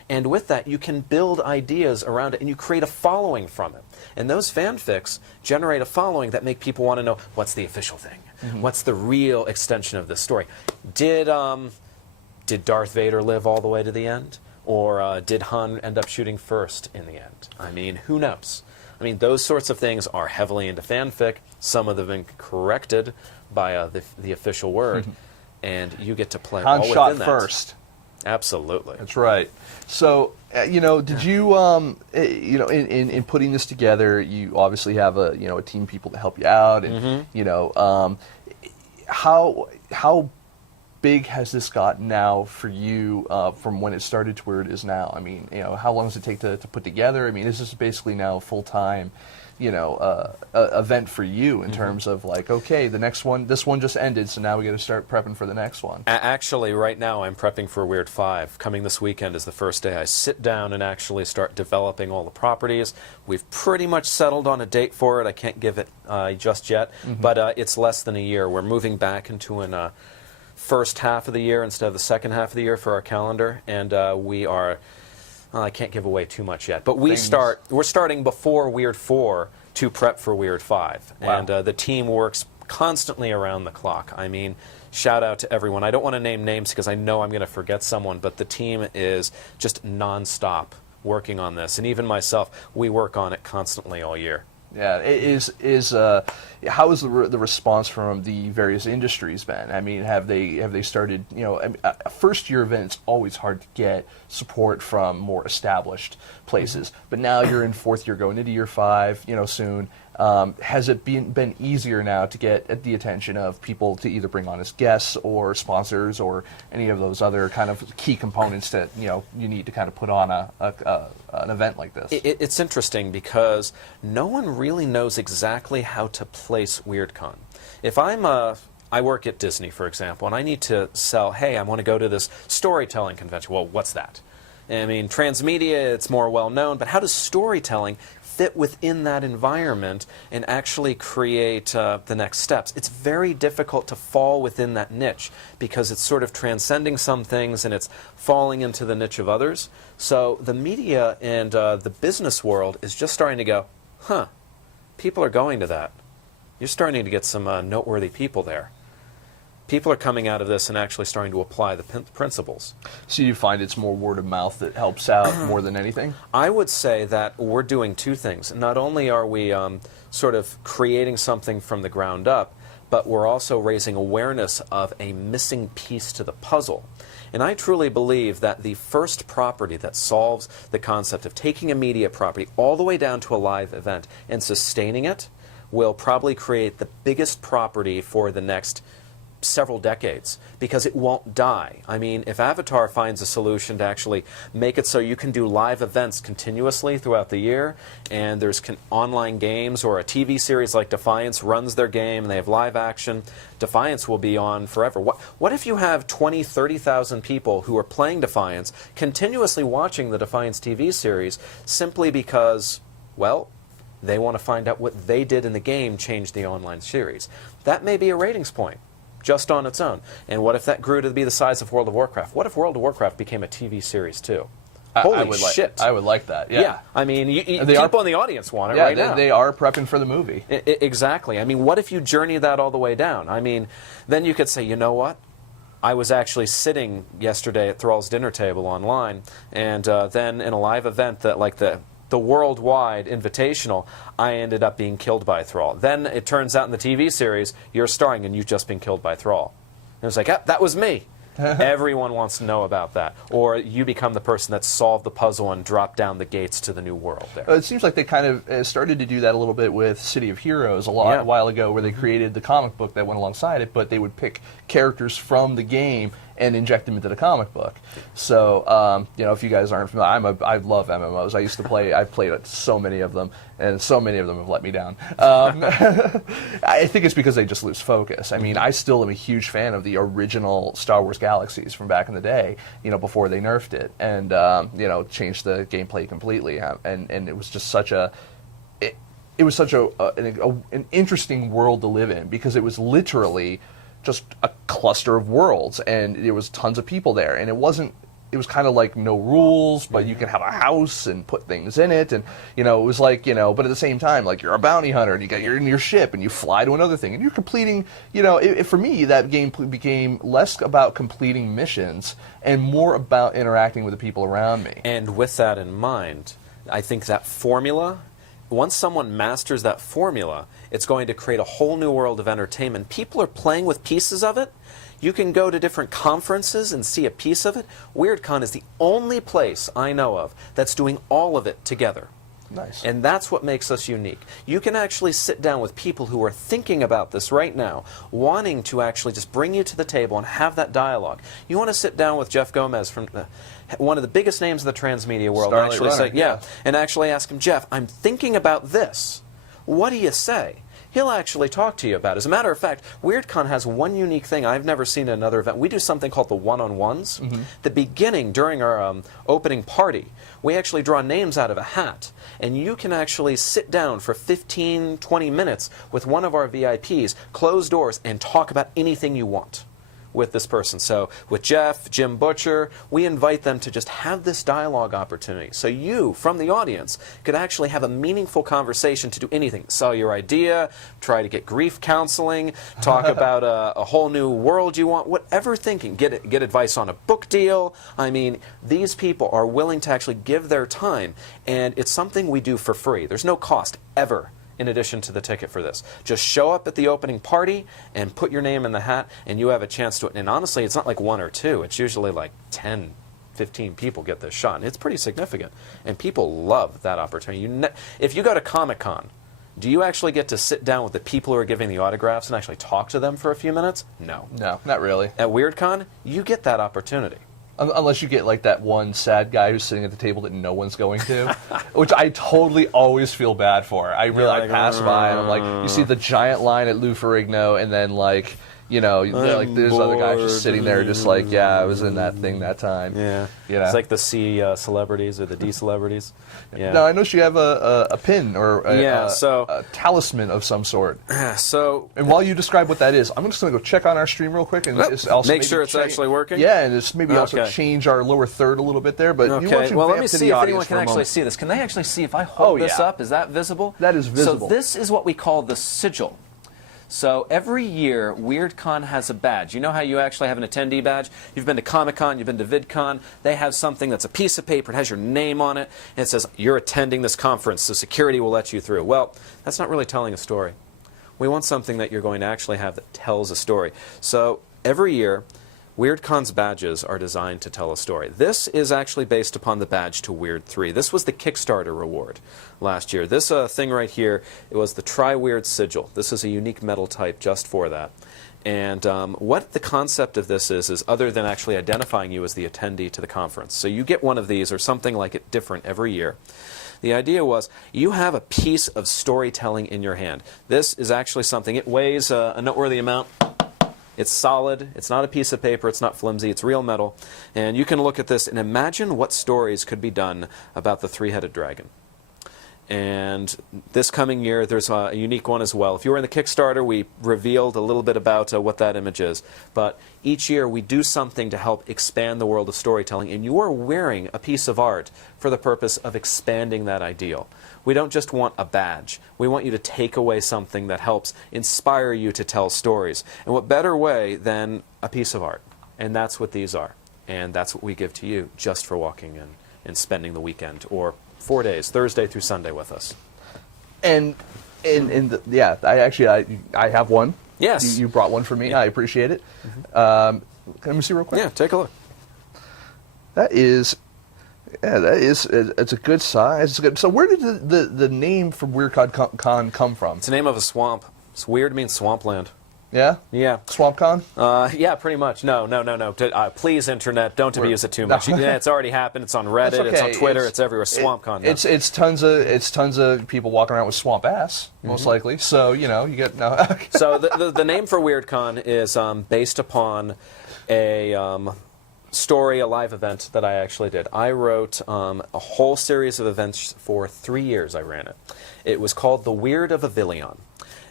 And with that, you can build ideas around it, and you create a following from it. And those fanfics generate a following that make people want to know, what's the official thing? Mm-hmm. What's the real extension of this story? Did Darth Vader live all the way to the end? Or did Han end up shooting first in the end? I mean, who knows? I mean, those sorts of things are heavily into fanfic. Some of them have been corrected by the official word. And you get to play Han all shot within that. First. Absolutely. That's right. So, did you, in putting this together, you obviously have a team of people to help you out, and how big has this gotten now for you from when it started to where it is now? I mean, how long does it take to put together? I mean, is this basically now a full-time, event for you in terms of like, okay, this one just ended, so now we got to start prepping for the next one? Actually, right now I'm prepping for Weird 5. Coming this weekend is the first day I sit down and actually start developing all the properties. We've pretty much settled on a date for it. I can't give it just yet, but it's less than a year. We're moving back into an first half of the year instead of the second half of the year for our calendar, and we are... I can't give away too much yet, but we're starting before Weird 4 to prep for Weird 5. Wow. And the team works constantly around the clock. I mean, shout out to everyone. I don't want to name names because I know I'm going to forget someone, but the team is just nonstop working on this. And even myself, we work on it constantly all year. Yeah, how has the response from the various industries been? I mean, have they started? A first-year event, it's always hard to get support from more established places. But now you're in 4th year, going into year 5, soon. Has it been easier now to get the attention of people to either bring on as guests or sponsors or any of those other kind of key components that you need to kind of put on an event like this? It's interesting because no one really knows exactly how to place WeirdCon. If I work at Disney, for example, and I need to sell, hey, I want to go to this storytelling convention. Well, what's that? I mean, transmedia, it's more well-known, but how does storytelling fit within that environment and actually create the next steps? It's very difficult to fall within that niche because it's sort of transcending some things and it's falling into the niche of others. So the media and the business world is just starting to go, people are going to that. You're starting to get some noteworthy people there. People are coming out of this and actually starting to apply the principles. So you find it's more word of mouth that helps out more than anything? I would say that we're doing 2 things. Not only are we sort of creating something from the ground up, but we're also raising awareness of a missing piece to the puzzle. And I truly believe that the first property that solves the concept of taking a media property all the way down to a live event and sustaining it will probably create the biggest property for the next several decades because it won't die. I mean, if Avatar finds a solution to actually make it so you can do live events continuously throughout the year, and there's online games, or a TV series like Defiance runs their game and they have live action, Defiance will be on forever. What if you have 20, 30,000 people who are playing Defiance, continuously watching the Defiance TV series simply because, well, they want to find out what they did in the game changed the online series? That may be a ratings point just on its own. And what if that grew to be the size of World of Warcraft? What if World of Warcraft became a TV series too? Holy shit. I would like that, yeah. Yeah, I mean, people in the audience want it right now. They are prepping for the movie. Exactly. I mean, what if you journey that all the way down? I mean, then you could say, you know what? I was actually sitting yesterday at Thrall's dinner table online, and then in a live event that, like the worldwide invitational, I ended up being killed by Thrall. Then it turns out in the TV series, you're starring and you've just been killed by Thrall. And it was like, that was me. Everyone wants to know about that. Or you become the person that solved the puzzle and dropped down the gates to the new world there. It seems like they kind of started to do that a little bit with City of Heroes a while ago, where they created the comic book that went alongside it, but they would pick characters from the game and inject them into the comic book. So, you know, if you guys aren't familiar, I love MMOs. I used to play, I've played so many of them, and so many of them have let me down. I think it's because they just lose focus. I mean, I still am a huge fan of the original Star Wars Galaxies from back in the day, you know, before they nerfed it and, you know, changed the gameplay completely. And it was just such a... It was such an interesting world to live in, because it was literally just a cluster of worlds, and there was tons of people there, and it was kind of like no rules, but you can have a house and put things in it, and, you know, it was like, you know, but at the same time, like, you're a bounty hunter, and you're in your ship, and you fly to another thing, and you're completing, you know, for me, that game became less about completing missions and more about interacting with the people around me. And with that in mind, I think that formula, once someone masters that formula, it's going to create a whole new world of entertainment. People are playing with pieces of it. You can go to different conferences and see a piece of it. WeirdCon is the only place I know of that's doing all of it together. Nice. And that's what makes us unique. You can actually sit down with people who are thinking about this right now, wanting to actually just bring you to the table and have that dialogue. You want to sit down with Jeff Gomez, from one of the biggest names in the transmedia world, and actually say, and actually ask him, Jeff, I'm thinking about this. What do you say? He'll actually talk to you about it. As a matter of fact, WeirdCon has one unique thing I've never seen at another event. We do something called the one-on-ones. The beginning, during our opening party, we actually draw names out of a hat, and you can actually sit down for 15, 20 minutes with one of our VIPs, close doors, and talk about anything you want with this person. So with Jeff, Jim Butcher, we invite them to just have this dialogue opportunity. So you, from the audience, could actually have a meaningful conversation to do anything. Sell your idea, try to get grief counseling, talk about a whole new world you want, whatever thinking. Get advice on a book deal. I mean, these people are willing to actually give their time, and it's something we do for free. There's no cost ever in addition to the ticket for this. Just show up at the opening party and put your name in the hat, and you have a chance to it. And honestly, it's not like one or two. It's usually like 10, 15 people get this shot. And it's pretty significant. And people love that opportunity. If you go to Comic-Con, do you actually get to sit down with the people who are giving the autographs and actually talk to them for a few minutes? No. No, not really. At WeirdCon, you get that opportunity. Unless you get like that one sad guy who's sitting at the table that no one's going to, which I totally always feel bad for. I pass by and I'm like, you see the giant line at Lou Ferrigno, and then like, you know, like there's other guys just sitting there, just like, yeah, I was in that thing that time. Yeah, you know? It's like the C celebrities or the D celebrities. Yeah. Now I noticed you have a pin or so a talisman of some sort. So, and while you describe what that is, I'm just going to go check on our stream real quick and just also make sure it's actually working. Yeah, and just maybe also change our lower third a little bit there. But okay, well, let me see if anyone can actually see this. Can they actually see if I hold this up? Is that visible? That is visible. So this is what we call the sigil. So every year, WeirdCon has a badge. You know how you actually have an attendee badge? You've been to Comic-Con, you've been to VidCon. They have something that's a piece of paper. It has your name on it, and it says, you're attending this conference, so security will let you through. Well, that's not really telling a story. We want something that you're going to actually have that tells a story. So every year, WeirdCon's badges are designed to tell a story. This is actually based upon the badge to Weird 3. This was the Kickstarter reward last year. This thing right here, it was the Try Weird Sigil. This is a unique metal type just for that. And what the concept of this is other than actually identifying you as the attendee to the conference. So you get one of these or something like it different every year. The idea was you have a piece of storytelling in your hand. This is actually something, it weighs a noteworthy amount. It's solid, it's not a piece of paper, it's not flimsy, it's real metal. And you can look at this and imagine what stories could be done about the three-headed dragon. And this coming year, there's a unique one as well. If you were in the Kickstarter, we revealed a little bit about what that image is. But each year, we do something to help expand the world of storytelling, and you are wearing a piece of art for the purpose of expanding that ideal. We don't just want a badge. We want you to take away something that helps inspire you to tell stories. And what better way than a piece of art? And that's what these are. And that's what we give to you just for walking in and spending the weekend or 4 days, Thursday through Sunday with us. And I have one. Yes. You brought one for me. Yeah. I appreciate it. Can we see real quick? Yeah, take a look. It's a good size. It's good. So where did the name for WeirdCon come from? It's the name of a swamp. It's weird means swampland. Yeah? Yeah. SwampCon? Yeah, pretty much. No. Please, Internet, don't abuse it too much. Yeah, it's already happened. It's on Reddit. Okay. It's on Twitter. It's everywhere. SwampCon. No. It's tons of people walking around with swamp ass, most likely. So you get no. So the name for WeirdCon is based upon a story, a live event that I actually did. I wrote a whole series of events for 3 years. I ran it. It was called The Weird of Avilion.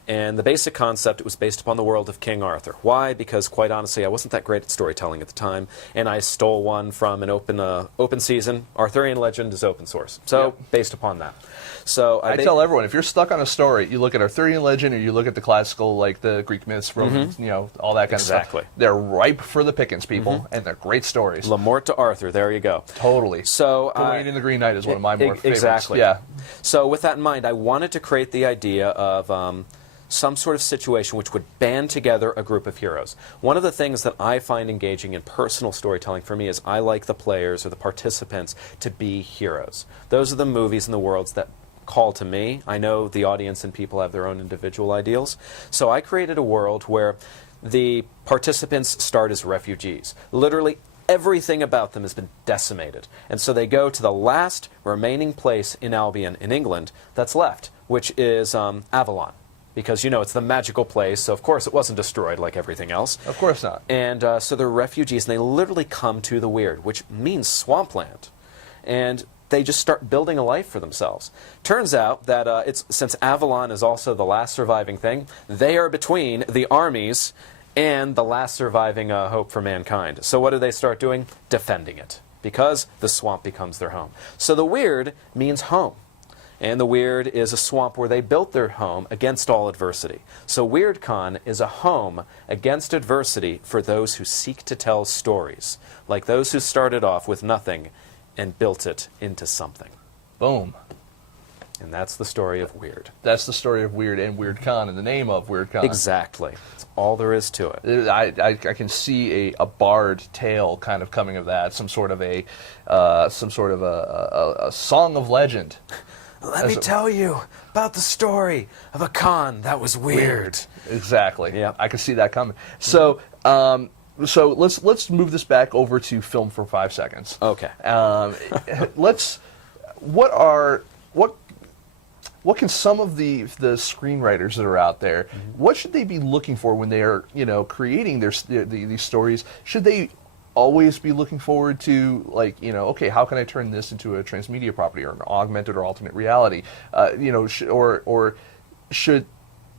And the basic concept, it was based upon the world of King Arthur. Why? Because, quite honestly, I wasn't that great at storytelling at the time, and I stole one from an open season. Arthurian legend is open source, so based upon that. So I tell everyone, if you're stuck on a story, you look at Arthurian legend or you look at the classical, like the Greek myths, Romans, all that kind of stuff. They're ripe for the pickings, people, and they're great stories. La Mort to Arthur, there you go. Totally. So Gawain and the Green Knight is one of my more favorites. Exactly. Yeah. So with that in mind, I wanted to create the idea of some sort of situation which would band together a group of heroes. One of the things that I find engaging in personal storytelling for me is I like the players or the participants to be heroes. Those are the movies and the worlds that call to me. I know the audience and people have their own individual ideals. So I created a world where the participants start as refugees. Literally everything about them has been decimated. And so they go to the last remaining place in Albion, in England, that's left, which is Avalon. Because, it's the magical place, so of course it wasn't destroyed like everything else. Of course not. And so they're refugees, and they literally come to the weird, which means swampland. And they just start building a life for themselves. Turns out that since Avalon is also the last surviving thing, they are between the armies and the last surviving hope for mankind. So what do they start doing? Defending it, because the swamp becomes their home. So the weird means home. And the weird is a swamp where they built their home against all adversity. So WeirdCon is a home against adversity for those who seek to tell stories, like those who started off with nothing and built it into something. Boom. And that's the story of Weird. That's the story of Weird and WeirdCon and the name of WeirdCon. Exactly. That's all there is to it. I can see a barred tale kind of coming of that, some sort of a song of legend. Let me tell you about the story of a con that was weird. Exactly. Yeah, I can see that coming. So, let's move this back over to film for 5 seconds. Okay. What can some of the screenwriters that are out there, what should they be looking for when they are creating these stories? Should they always be looking forward to, okay, how can I turn this into a transmedia property or an augmented or alternate reality? Do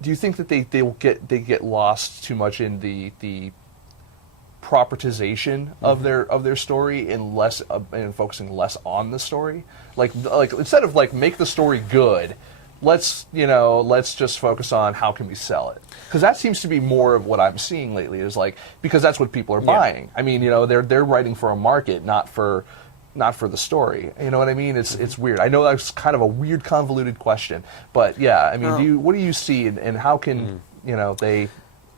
you think that they get lost too much in the propertization of their story and focusing less on the story? Like instead of make the story good, let's just focus on how can we sell it, because that seems to be more of what I'm seeing lately, is because that's what people are buying. I mean, they're writing for a market, not for the story. You know what I mean? It's weird. I know that's kind of a weird, convoluted question, but yeah, I mean, what do you see, and how can they?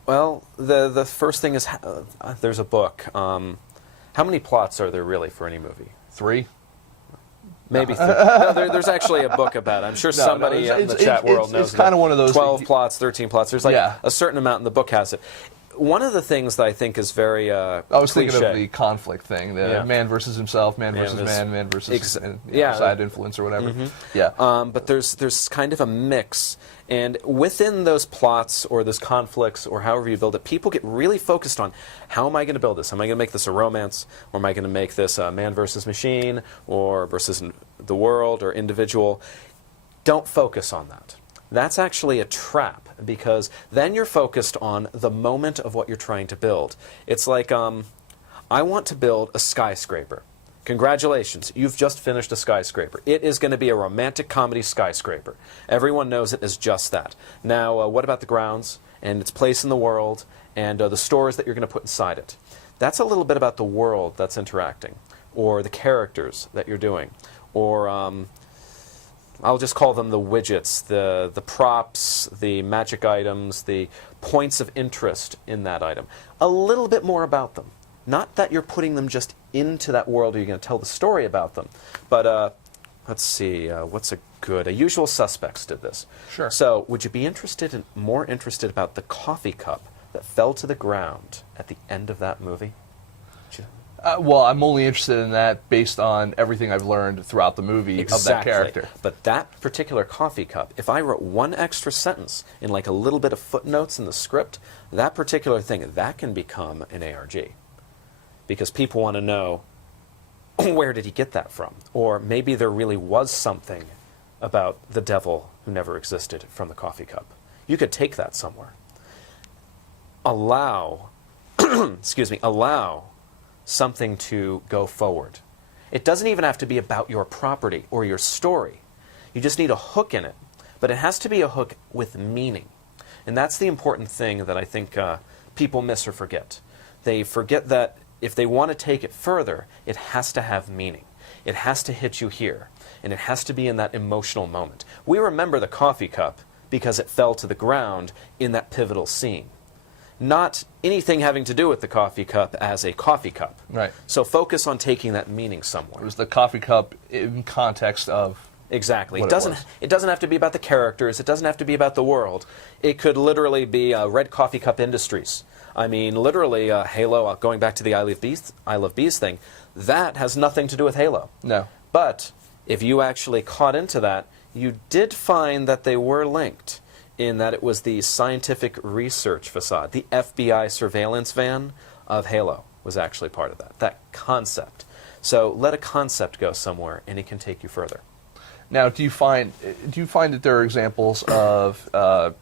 Well, the first thing is there's a book. How many plots are there really for any movie? 3. Maybe. No, there's actually a book about it. I'm sure somebody in the chat world knows. It's kind of one of those 12 plots, 13 plots. There's a certain amount, and the book has it. one of the things that I think is very I was thinking of cliche- the conflict thing, the Yeah. man versus himself, man versus versus- man, man versus yeah. side influence or whatever. Yeah. But there's kind of a mix, and within those plots or those conflicts or however you build it, people get really focused on how am I going to build this? Am I going to make this a romance, or am I going to make this a man versus machine, or versus the world or individual? Don't focus on that. That's actually a trap, because then you're focused on the moment of what you're trying to build. It's like, I want to build a skyscraper. Congratulations, you've just finished a skyscraper. It is going to be a romantic comedy skyscraper. Everyone knows it as just that. Now, what about the grounds and its place in the world and the stores that you're going to put inside it? That's a little bit about the world that's interacting, or the characters that you're doing, or I'll just call them the widgets, the props, the magic items, the points of interest in that item. A little bit more about them. Not that you're putting them just into that world or you're going to tell the story about them. But let's see, what's a Usual Suspects did this. Sure. So would you be more interested about the coffee cup that fell to the ground at the end of that movie? Well, I'm only interested in that based on everything I've learned throughout the movie of that character. But that particular coffee cup, if I wrote one extra sentence in like a little bit of footnotes in the script, that particular thing, that can become an ARG. Because people want to know, where did he get that from? Or maybe there really was something about the devil who never existed from the coffee cup. You could take that somewhere. Allow, allow something to go forward. It doesn't even have to be about your property or your story. You just need a hook in it. But it has to be a hook with meaning. And that's the important thing that I think people miss or forget. They forget that if they want to take it further, it has to have meaning. It has to hit you here. And it has to be in that emotional moment. We remember the coffee cup because it fell to the ground in that pivotal scene. Not anything having to do with the coffee cup as a coffee cup. Right. So focus on taking that meaning somewhere. It was the coffee cup in context of Exactly. what It doesn't have to be about the characters. It doesn't have to be about the world. It could literally be Red Coffee Cup Industries. I mean, literally, Halo, going back to the I Love Bees thing, that has nothing to do with Halo. No. But if you actually caught into that, you did find that they were linked, in that it was the scientific research facade. The FBI surveillance van of Halo was actually part of that concept. So let a concept go somewhere, and it can take you further. Now, do you find that there are examples of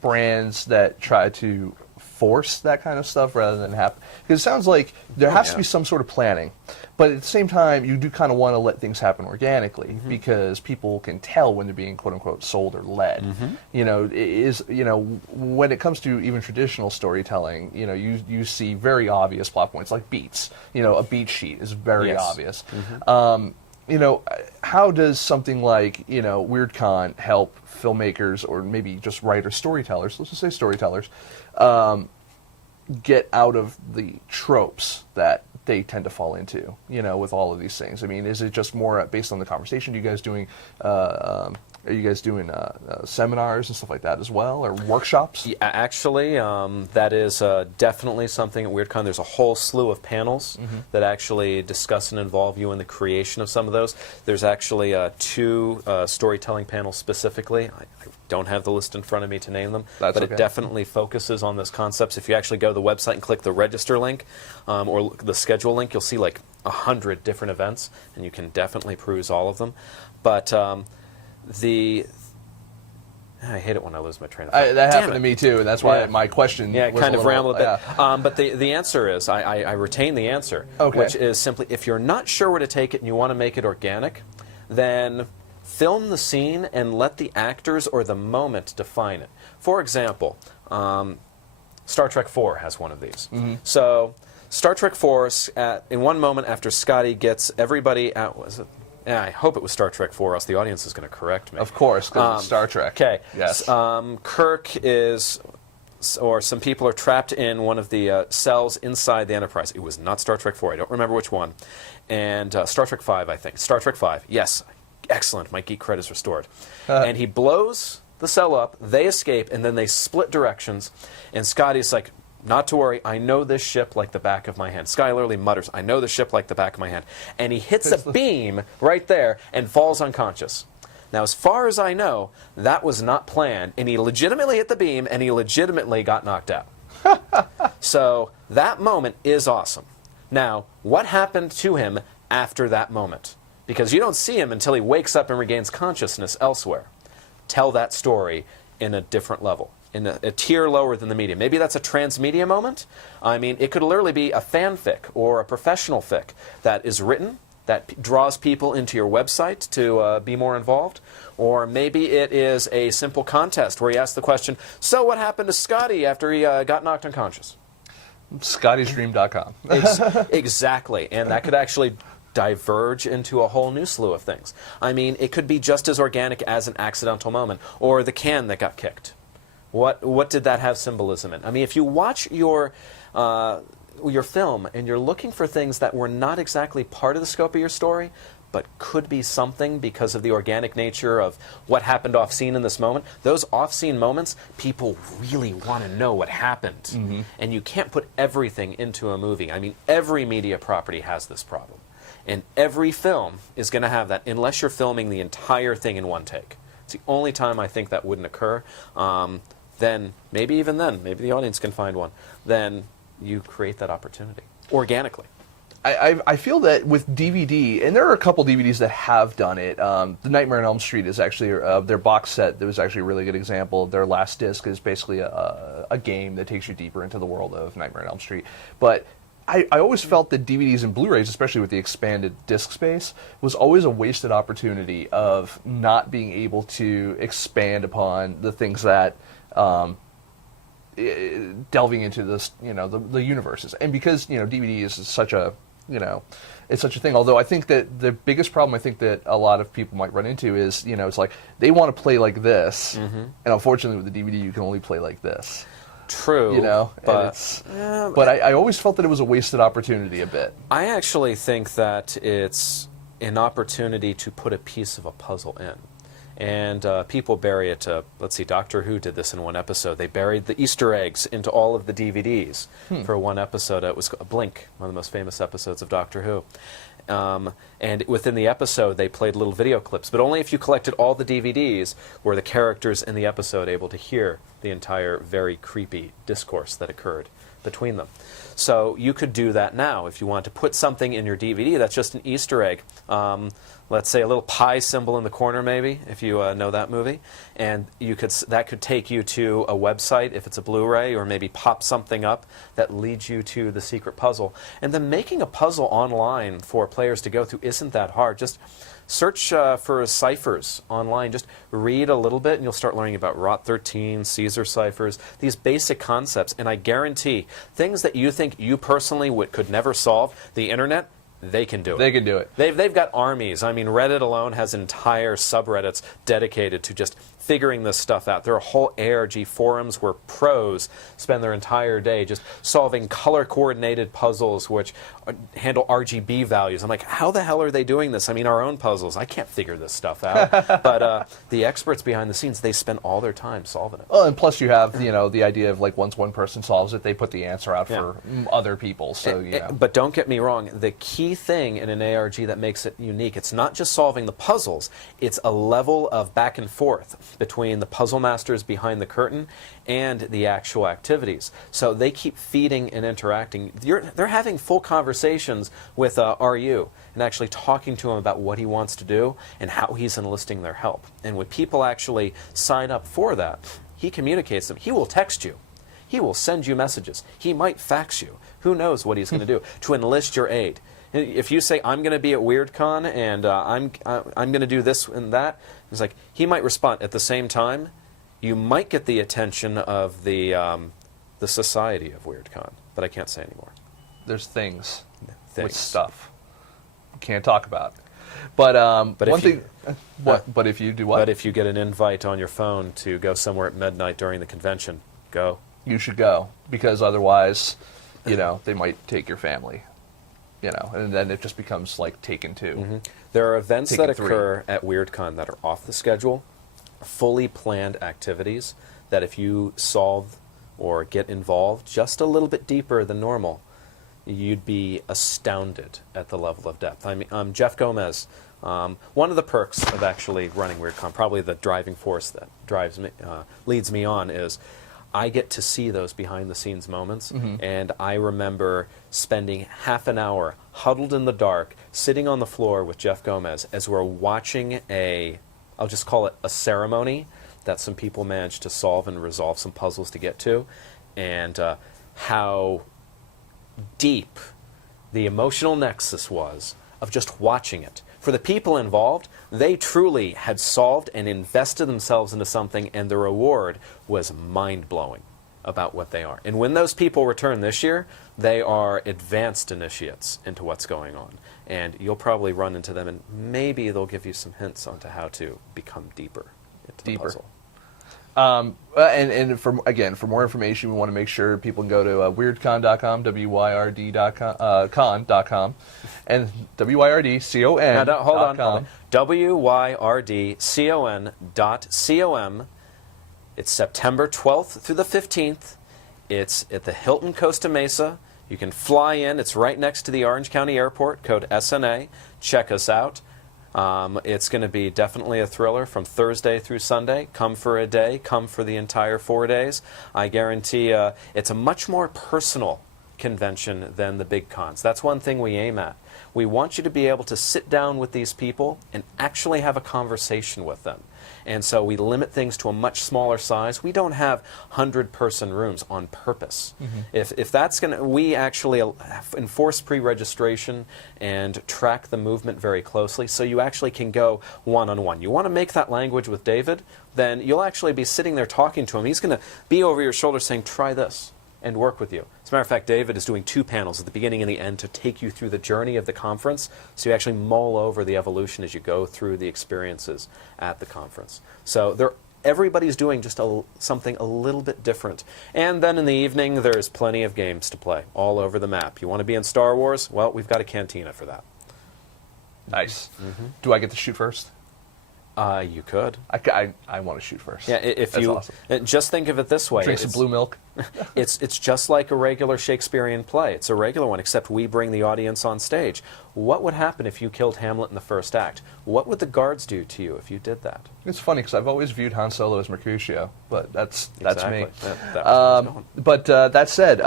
brands that try to force that kind of stuff rather than happen? Because it sounds like there has to be some sort of planning, but at the same time, you do kind of want to let things happen organically because people can tell when they're being "quote unquote" sold or led. You know, when it comes to even traditional storytelling, you know, you see very obvious plot points like beats. You know, a beat sheet is very obvious. You know, how does something like, you know, WeirdCon help filmmakers or maybe just writers, storytellers, let's just say storytellers, get out of the tropes that they tend to fall into, you know, with all of these things? I mean, is it just more based on the conversation? Are you guys doing seminars and stuff like that as well, or workshops? Yeah, actually, that is definitely something at WeirdCon. There's a whole slew of panels that actually discuss and involve you in the creation of some of those. There's actually 2 storytelling panels specifically. I don't have the list in front of me to name them, but okay. It definitely focuses on those concepts. If you actually go to the website and click the register link or the schedule link, you'll see like 100 different events, and you can definitely peruse all of them. But I hate it when I lose my train of thought. That happened to me too, and that's why my question was kind a of little, ramble a bit. yeah. But the answer is, I retain the answer, Okay. which is simply, if you're not sure where to take it and you want to make it organic, then film the scene and let the actors or the moment define it. For example, Star Trek IV has one of these. So Star Trek IV, in one moment after Scotty gets everybody out, I hope it was Star Trek IV, or else the audience is going to correct me. Of course, because it's Star Trek. Okay. Yes. Kirk is, or some people are trapped in one of the cells inside the Enterprise. It was not Star Trek IV. I don't remember which one. And Star Trek V, I think. Star Trek V. Yes. Excellent. My geek cred is restored. And he blows the cell up. They escape, and then they split directions. And Scotty's like, not to worry, I know this ship like the back of my hand. Sky literally mutters, I know the ship like the back of my hand. And he hits a beam right there and falls unconscious. Now, as far as I know, that was not planned, and he legitimately hit the beam, and he legitimately got knocked out. So that moment is awesome. Now, what happened to him after that moment? Because you don't see him until he wakes up and regains consciousness elsewhere. Tell that story in a different level, in a tier lower than the media. Maybe that's a transmedia moment. I mean, it could literally be a fanfic or a professional fic that is written, that draws people into your website to be more involved. Or maybe it is a simple contest where you ask the question, so what happened to Scotty after he got knocked unconscious? ScottyStream.com. Exactly, and that could actually diverge into a whole new slew of things. I mean, it could be just as organic as an accidental moment, or the can that got kicked. What did that have symbolism in? I mean, if you watch your film and you're looking for things that were not exactly part of the scope of your story, but could be something because of the organic nature of what happened off-scene in this moment, those off-scene moments, people really want to know what happened. Mm-hmm. And you can't put everything into a movie. I mean, every media property has this problem. And every film is going to have that unless you're filming the entire thing in one take. It's the only time I think that wouldn't occur. Then, maybe the audience can find one. Then you create that opportunity organically. I feel that with DVD, and there are a couple DVDs that have done it. The Nightmare on Elm Street is actually their box set. That was actually a really good example. Their last disc is basically a game that takes you deeper into the world of Nightmare on Elm Street. But I always felt that DVDs and Blu-rays, especially with the expanded disc space, was always a wasted opportunity of not being able to expand upon the things that delving into this, the universes. And because DVD is such a it's such a thing. Although I think that the biggest problem I think that a lot of people might run into is, it's like they want to play like this, and unfortunately with the DVD you can only play like this. True, but I always felt that it was a wasted opportunity a bit. I actually think that it's an opportunity to put a piece of a puzzle in. And people bury it. Let's see, Doctor Who did this in one episode. They buried the Easter eggs into all of the DVDs for one episode. It was Blink, one of the most famous episodes of Doctor Who. And within the episode, they played little video clips. But only if you collected all the DVDs were the characters in the episode able to hear the entire very creepy discourse that occurred between them. So you could do that now if you want to put something in your DVD that's just an Easter egg. Let's say a little pie symbol in the corner, maybe, if you know that movie, and that could take you to a website if it's a Blu-ray, or maybe pop something up that leads you to the secret puzzle. And then making a puzzle online for players to go through isn't that hard. Just search for ciphers online. Just read a little bit, and you'll start learning about Rot 13, Caesar ciphers, these basic concepts. And I guarantee things that you think you personally could never solve, the internet, they can do it. They can do it. They've got armies. I mean, Reddit alone has entire subreddits dedicated to just figuring this stuff out. There are whole ARG forums where pros spend their entire day just solving color-coordinated puzzles which handle RGB values. I'm like, how the hell are they doing this? I mean, our own puzzles. I can't figure this stuff out. But the experts behind the scenes, they spend all their time solving it. Well, and plus you have, the idea of like once one person solves it, they put the answer out for other people. So But don't get me wrong. The key thing in an ARG that makes it unique, it's not just solving the puzzles. It's a level of back and forth between the puzzle masters behind the curtain and the actual activities. So they keep feeding and interacting. They're having full conversations with RU and actually talking to him about what he wants to do and how he's enlisting their help. And when people actually sign up for that, he communicates them. He will text you. He will send you messages. He might fax you. Who knows what he's going to do to enlist your aid. If you say, I'm going to be at WeirdCon and I'm going to do this and that, it's like he might respond. At the same time, you might get the attention of the Society of WeirdCon, but I can't say anymore. There's things. With stuff you can't talk about. But one thing. But if you do what? But if you get an invite on your phone to go somewhere at midnight during the convention, go. You should go, because otherwise, they might take your family. And then it just becomes like Taken 2. Mm-hmm. There are events that occur at WeirdCon that are off the schedule, fully planned activities that if you solve or get involved just a little bit deeper than normal, you'd be astounded at the level of depth. I mean, I'm Jeff Gomez. One of the perks of actually running WeirdCon, probably the driving force that drives me, leads me on, is I get to see those behind-the-scenes moments, and I remember spending half an hour huddled in the dark, sitting on the floor with Jeff Gomez as we're watching I'll just call it a ceremony that some people managed to solve and resolve some puzzles to get to, and how deep the emotional nexus was of just watching it. For the people involved, they truly had solved and invested themselves into something, and the reward was mind-blowing about what they are. And when those people return this year, they are advanced initiates into what's going on. And you'll probably run into them, and maybe they'll give you some hints onto how to become deeper into the puzzle. And for more information, we want to make sure people can go to weirdcon.com, WYRD.com, and WYRDCON. Now, hold on. WYRDCON.com. It's September 12th through the 15th. It's at the Hilton Costa Mesa. You can fly in. It's right next to the Orange County Airport, code SNA. Check us out. It's going to be definitely a thriller from Thursday through Sunday. Come for a day, come for the entire 4 days. I guarantee it's a much more personal convention than the big cons. That's one thing we aim at. We want you to be able to sit down with these people and actually have a conversation with them. And so we limit things to a much smaller size. We don't have 100-person rooms on purpose. If that's going to, we actually enforce pre-registration and track the movement very closely, so you actually can go one-on-one. You want to make that language with David, then you'll actually be sitting there talking to him. He's going to be over your shoulder saying, try this, and work with you. As a matter of fact, David is doing 2 panels at the beginning and the end to take you through the journey of the conference, so you actually mull over the evolution as you go through the experiences at the conference. So everybody's doing just something a little bit different. And then in the evening, there's plenty of games to play all over the map. You want to be in Star Wars? Well, we've got a cantina for that. Nice. Do I get to shoot first? You could. I want to shoot first. Yeah, if That's you awesome. Just think of it this way. Drink some blue milk. It's just like a regular Shakespearean play. It's a regular one, except we bring the audience on stage. What would happen if you killed Hamlet in the first act? What would the guards do to you if you did that? It's funny because I've always viewed Han Solo as Mercutio, but that's Exactly. me. That was where I was going. But that said,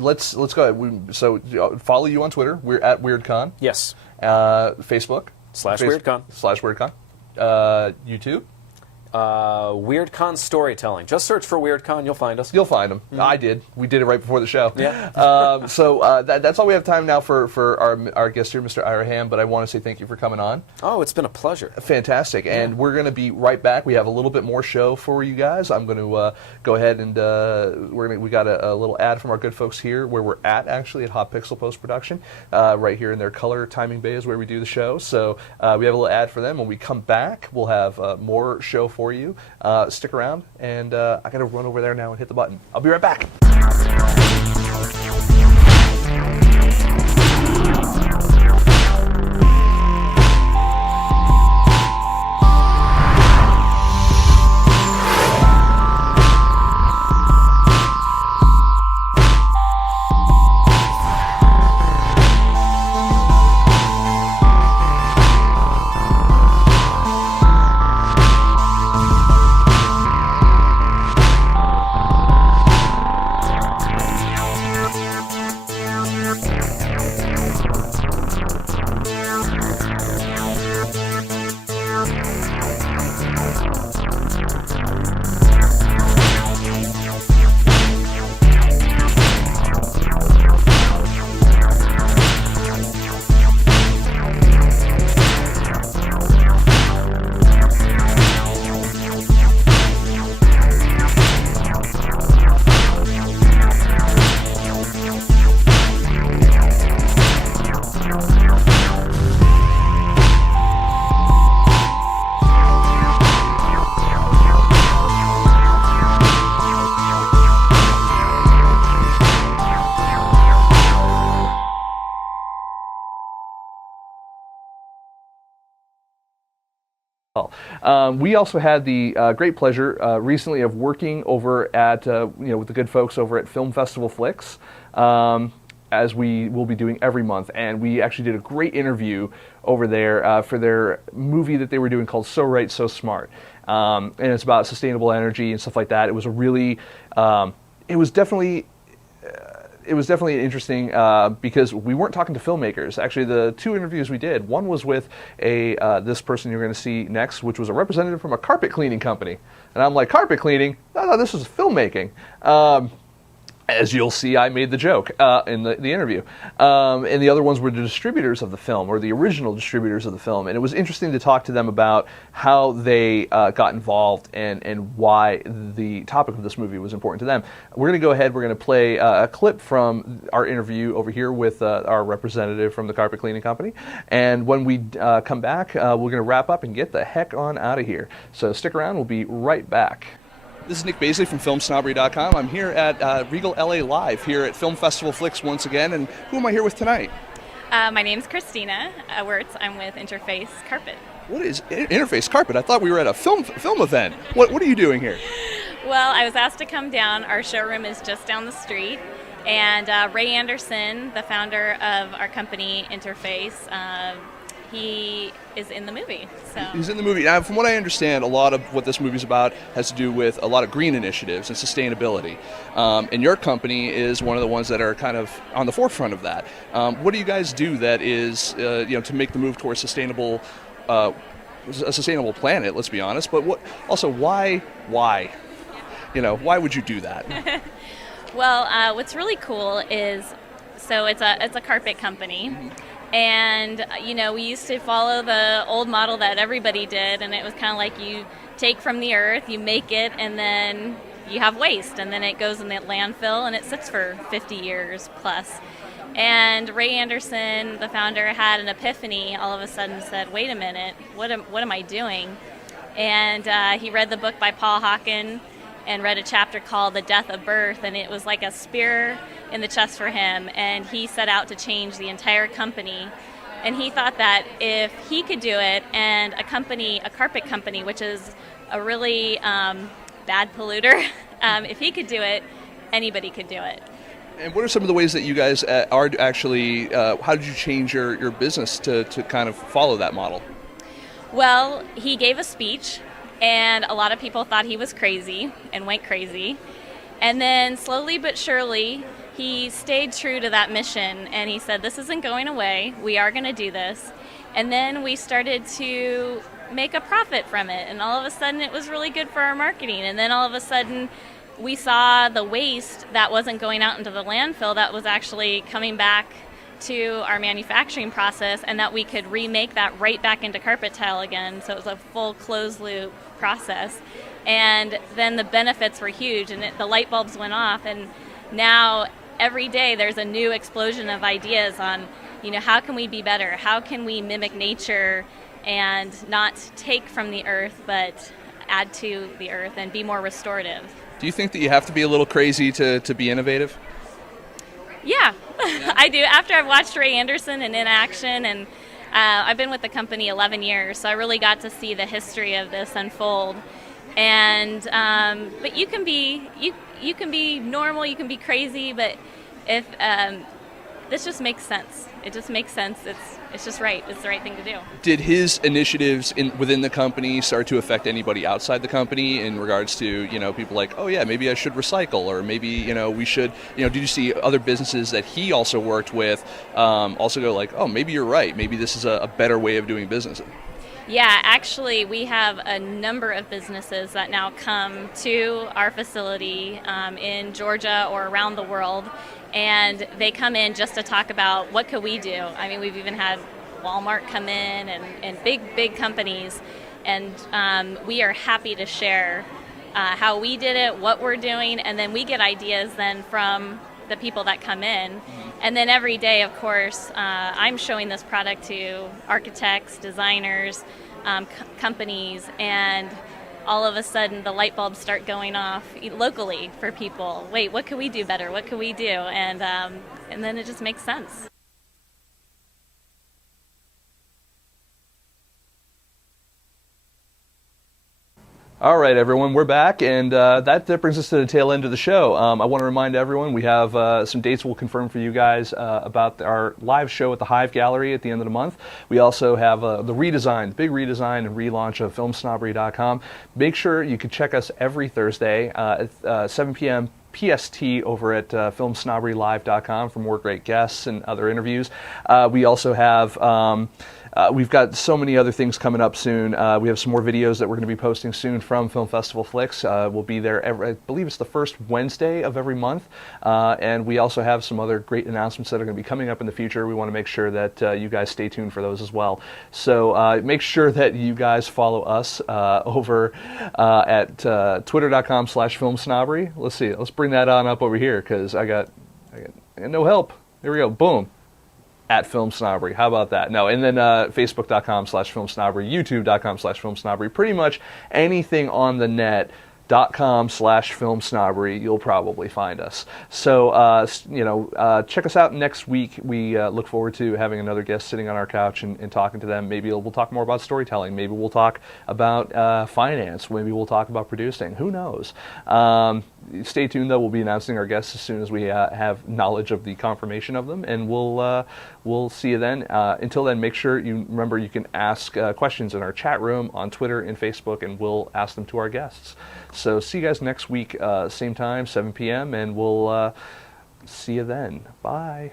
let's go ahead. So follow you on Twitter. We're at WeirdCon. Yes. Facebook /WeirdCon. /WeirdCon. YouTube. WeirdCon Storytelling. Just search for WeirdCon, you'll find us. You'll find them. I did. We did it right before the show. Yeah. So that's all we have time now for our guest here, Mr. Ira Ham, but I want to say thank you for coming on. Oh, it's been a pleasure. Fantastic. And we're going to be right back. We have a little bit more show for you guys. I'm going to go ahead and we got a little ad from our good folks here where we're at, actually, at Hot Pixel Post Production, right here in their color timing bay is where we do the show. So we have a little ad for them. When we come back, we'll have more show for you. Stick around, and I got to run over there now and hit the button. I'll be right back. We also had the great pleasure recently of working over at, with the good folks over at Film Festival Flicks, as we will be doing every month. And we actually did a great interview over there for their movie that they were doing called So Right, So Smart. And it's about sustainable energy and stuff like that. It was a really, it was definitely interesting because we weren't talking to filmmakers. Actually, the two interviews we did, one was with this person you're going to see next, which was a representative from a carpet cleaning company. And I'm like, carpet cleaning? No, this is filmmaking. As you'll see, I made the joke in the interview. And the other ones were the distributors of the film, or the original distributors of the film. And it was interesting to talk to them about how they got involved and why the topic of this movie was important to them. We're going to go ahead, we're going to play a clip from our interview over here with our representative from the carpet cleaning company. And when we come back, we're going to wrap up and get the heck on out of here. So stick around, we'll be right back. This is Nick Baisley from FilmSnobbery.com. I'm here at Regal LA Live here at Film Festival Flicks once again. And who am I here with tonight? My name's Christina Wirtz. I'm with Interface Carpet. What is Interface Carpet? I thought we were at a film event. What are you doing here? Well, I was asked to come down. Our showroom is just down the street. And Ray Anderson, the founder of our company, Interface, he is in the movie. So he's in the movie. Now, from what I understand, a lot of what this movie's about has to do with a lot of green initiatives and sustainability. And your company is one of the ones that are kind of on the forefront of that. What do you guys do that is, to make the move towards a sustainable planet? Let's be honest. But why? Why would you do that? Well, what's really cool is, so it's a carpet company. And, we used to follow the old model that everybody did, and it was kind of like you take from the earth, you make it, and then you have waste, and then it goes in the landfill, and it sits for 50 years plus. And Ray Anderson, the founder, had an epiphany, all of a sudden said, wait a minute, what am I doing? And he read the book by Paul Hawken and read a chapter called The Death of Birth, and it was like a spear in the chest for him, and he set out to change the entire company. And he thought that if he could do it, and a carpet company, which is a really bad polluter, if he could do it, anybody could do it. And what are some of the ways that you guys are actually, how did you change your business to kind of follow that model? Well, he gave a speech, and a lot of people thought he was crazy and went crazy. And then slowly but surely, he stayed true to that mission, and he said, this isn't going away, we are going to do this. And then we started to make a profit from it, and all of a sudden it was really good for our marketing. And then all of a sudden we saw the waste that wasn't going out into the landfill, that was actually coming back to our manufacturing process, and that we could remake that right back into carpet tile again. So it was a full closed loop process. And then the benefits were huge, and the light bulbs went off, and now every day there's a new explosion of ideas on, how can we be better? How can we mimic nature and not take from the earth, but add to the earth and be more restorative? Do you think that you have to be a little crazy to be innovative? Yeah, I do. After I've watched Ray Anderson and in action, and I've been with the company 11 years, so I really got to see the history of this unfold. And but you can be normal, you can be crazy, but if this just makes sense. It just makes sense. It's just right. It's the right thing to do. Did his initiatives within the company start to affect anybody outside the company in regards to, people like, oh yeah, maybe I should recycle, or maybe, we should, did you see other businesses that he also worked with also go like, oh, maybe you're right. Maybe this is a better way of doing business? Yeah, actually, we have a number of businesses that now come to our facility in Georgia or around the world, and they come in just to talk about what could we do. I mean, we've even had Walmart come in and big companies, and we are happy to share how we did it, what we're doing, and then we get ideas then from the people that come in. And then every day, of course, I'm showing this product to architects, designers, companies, and all of a sudden the light bulbs start going off locally for people. Wait, what could we do better? What could we do? And then it just makes sense. All right, everyone, we're back, and that brings us to the tail end of the show. I want to remind everyone we have some dates we'll confirm for you guys about our live show at the Hive Gallery at the end of the month. We also have the redesign, the big redesign and relaunch of FilmSnobbery.com. Make sure you can check us every Thursday at 7 p.m. PST over at FilmSnobberyLive.com for more great guests and other interviews. We also have... we've got so many other things coming up soon. We have some more videos that we're going to be posting soon from Film Festival Flicks. We'll be there I believe it's the first Wednesday of every month. And we also have some other great announcements that are going to be coming up in the future. We want to make sure that you guys stay tuned for those as well. So make sure that you guys follow us over at twitter.com/filmsnobbery. Let's see. Let's bring that on up over here because I got no help. Here we go. Boom. At FilmSnobbery. How about that? No, and then Facebook.com/FilmSnobbery, YouTube.com/FilmSnobbery. Pretty much anything on the net. .com/FilmSnobbery, you'll probably find us. So, check us out next week. We look forward to having another guest sitting on our couch and talking to them. Maybe we'll talk more about storytelling. Maybe we'll talk about finance. Maybe we'll talk about producing. Who knows? Stay tuned, though. We'll be announcing our guests as soon as we have knowledge of the confirmation of them, and we'll see you then. Until then, make sure you remember you can ask questions in our chat room on Twitter and Facebook, and we'll ask them to our guests. So see you guys next week, same time, 7 p.m., and we'll see you then. Bye.